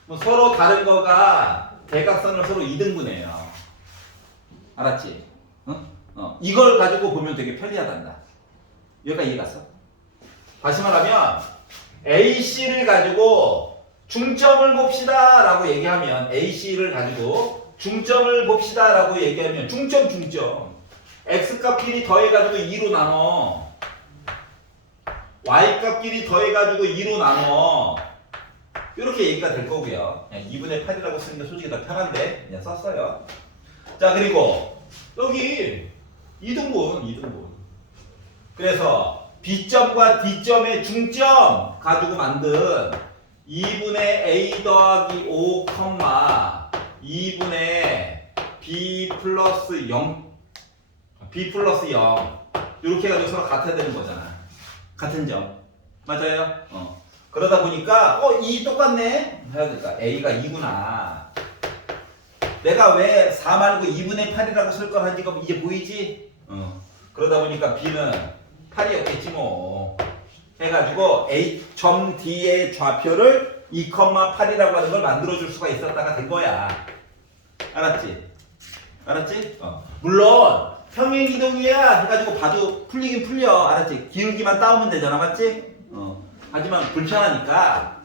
뭐 서로 다른 거가 대각선을 서로 2등분해요. 알았지? 이걸 가지고 보면 되게 편리하단다. 여기까지 이해 갔어? 다시 말하면 AC를 가지고 중점을 봅시다 라고 얘기하면 AC를 가지고 중점을 봅시다 라고 얘기하면 중점 X값끼리 더해가지고 2로 나눠 Y값끼리 더해가지고 2로 나눠 이렇게 얘기가 될 거고요. 그냥 2분의 8이라고 쓰는 게 솔직히 더 편한데 그냥 썼어요. 자, 그리고 여기 이등분. 그래서 B점과 D점의 중점 가지고 만든 2분의 A 더하기 5, 2분의 B 플러스 0 이렇게 해가지고 서로 같아야 되는 거잖아. 같은 점. 맞아요? 그러다 보니까 이 똑같네? 해야 될까? A가 2구나. 내가 왜 4 말고 2분의 8이라고 쓸 걸 하니까 이제 보이지? 그러다 보니까 B는 8이었겠지 뭐. 해가지고 A점 D의 좌표를 2,8이라고 하는 걸 만들어줄 수가 있었다가 된 거야. 알았지? 물론 평행이동이야 해가지고 봐도 풀리긴 풀려. 알았지? 기울기만 따오면 되잖아. 맞지? 하지만 불편하니까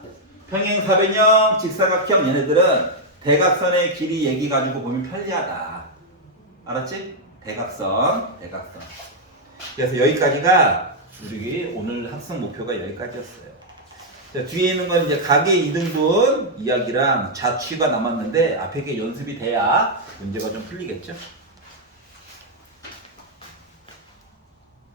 평행사변형, 직사각형 얘네들은 대각선의 길이 얘기 가지고 보면 편리하다. 알았지? 대각선. 그래서 여기까지가 우리 오늘 학습 목표가 여기까지였어요. 자, 뒤에 있는 건 이제 가계 이등분 이야기랑 자취가 남았는데 앞에 게 연습이 돼야 문제가 좀 풀리겠죠?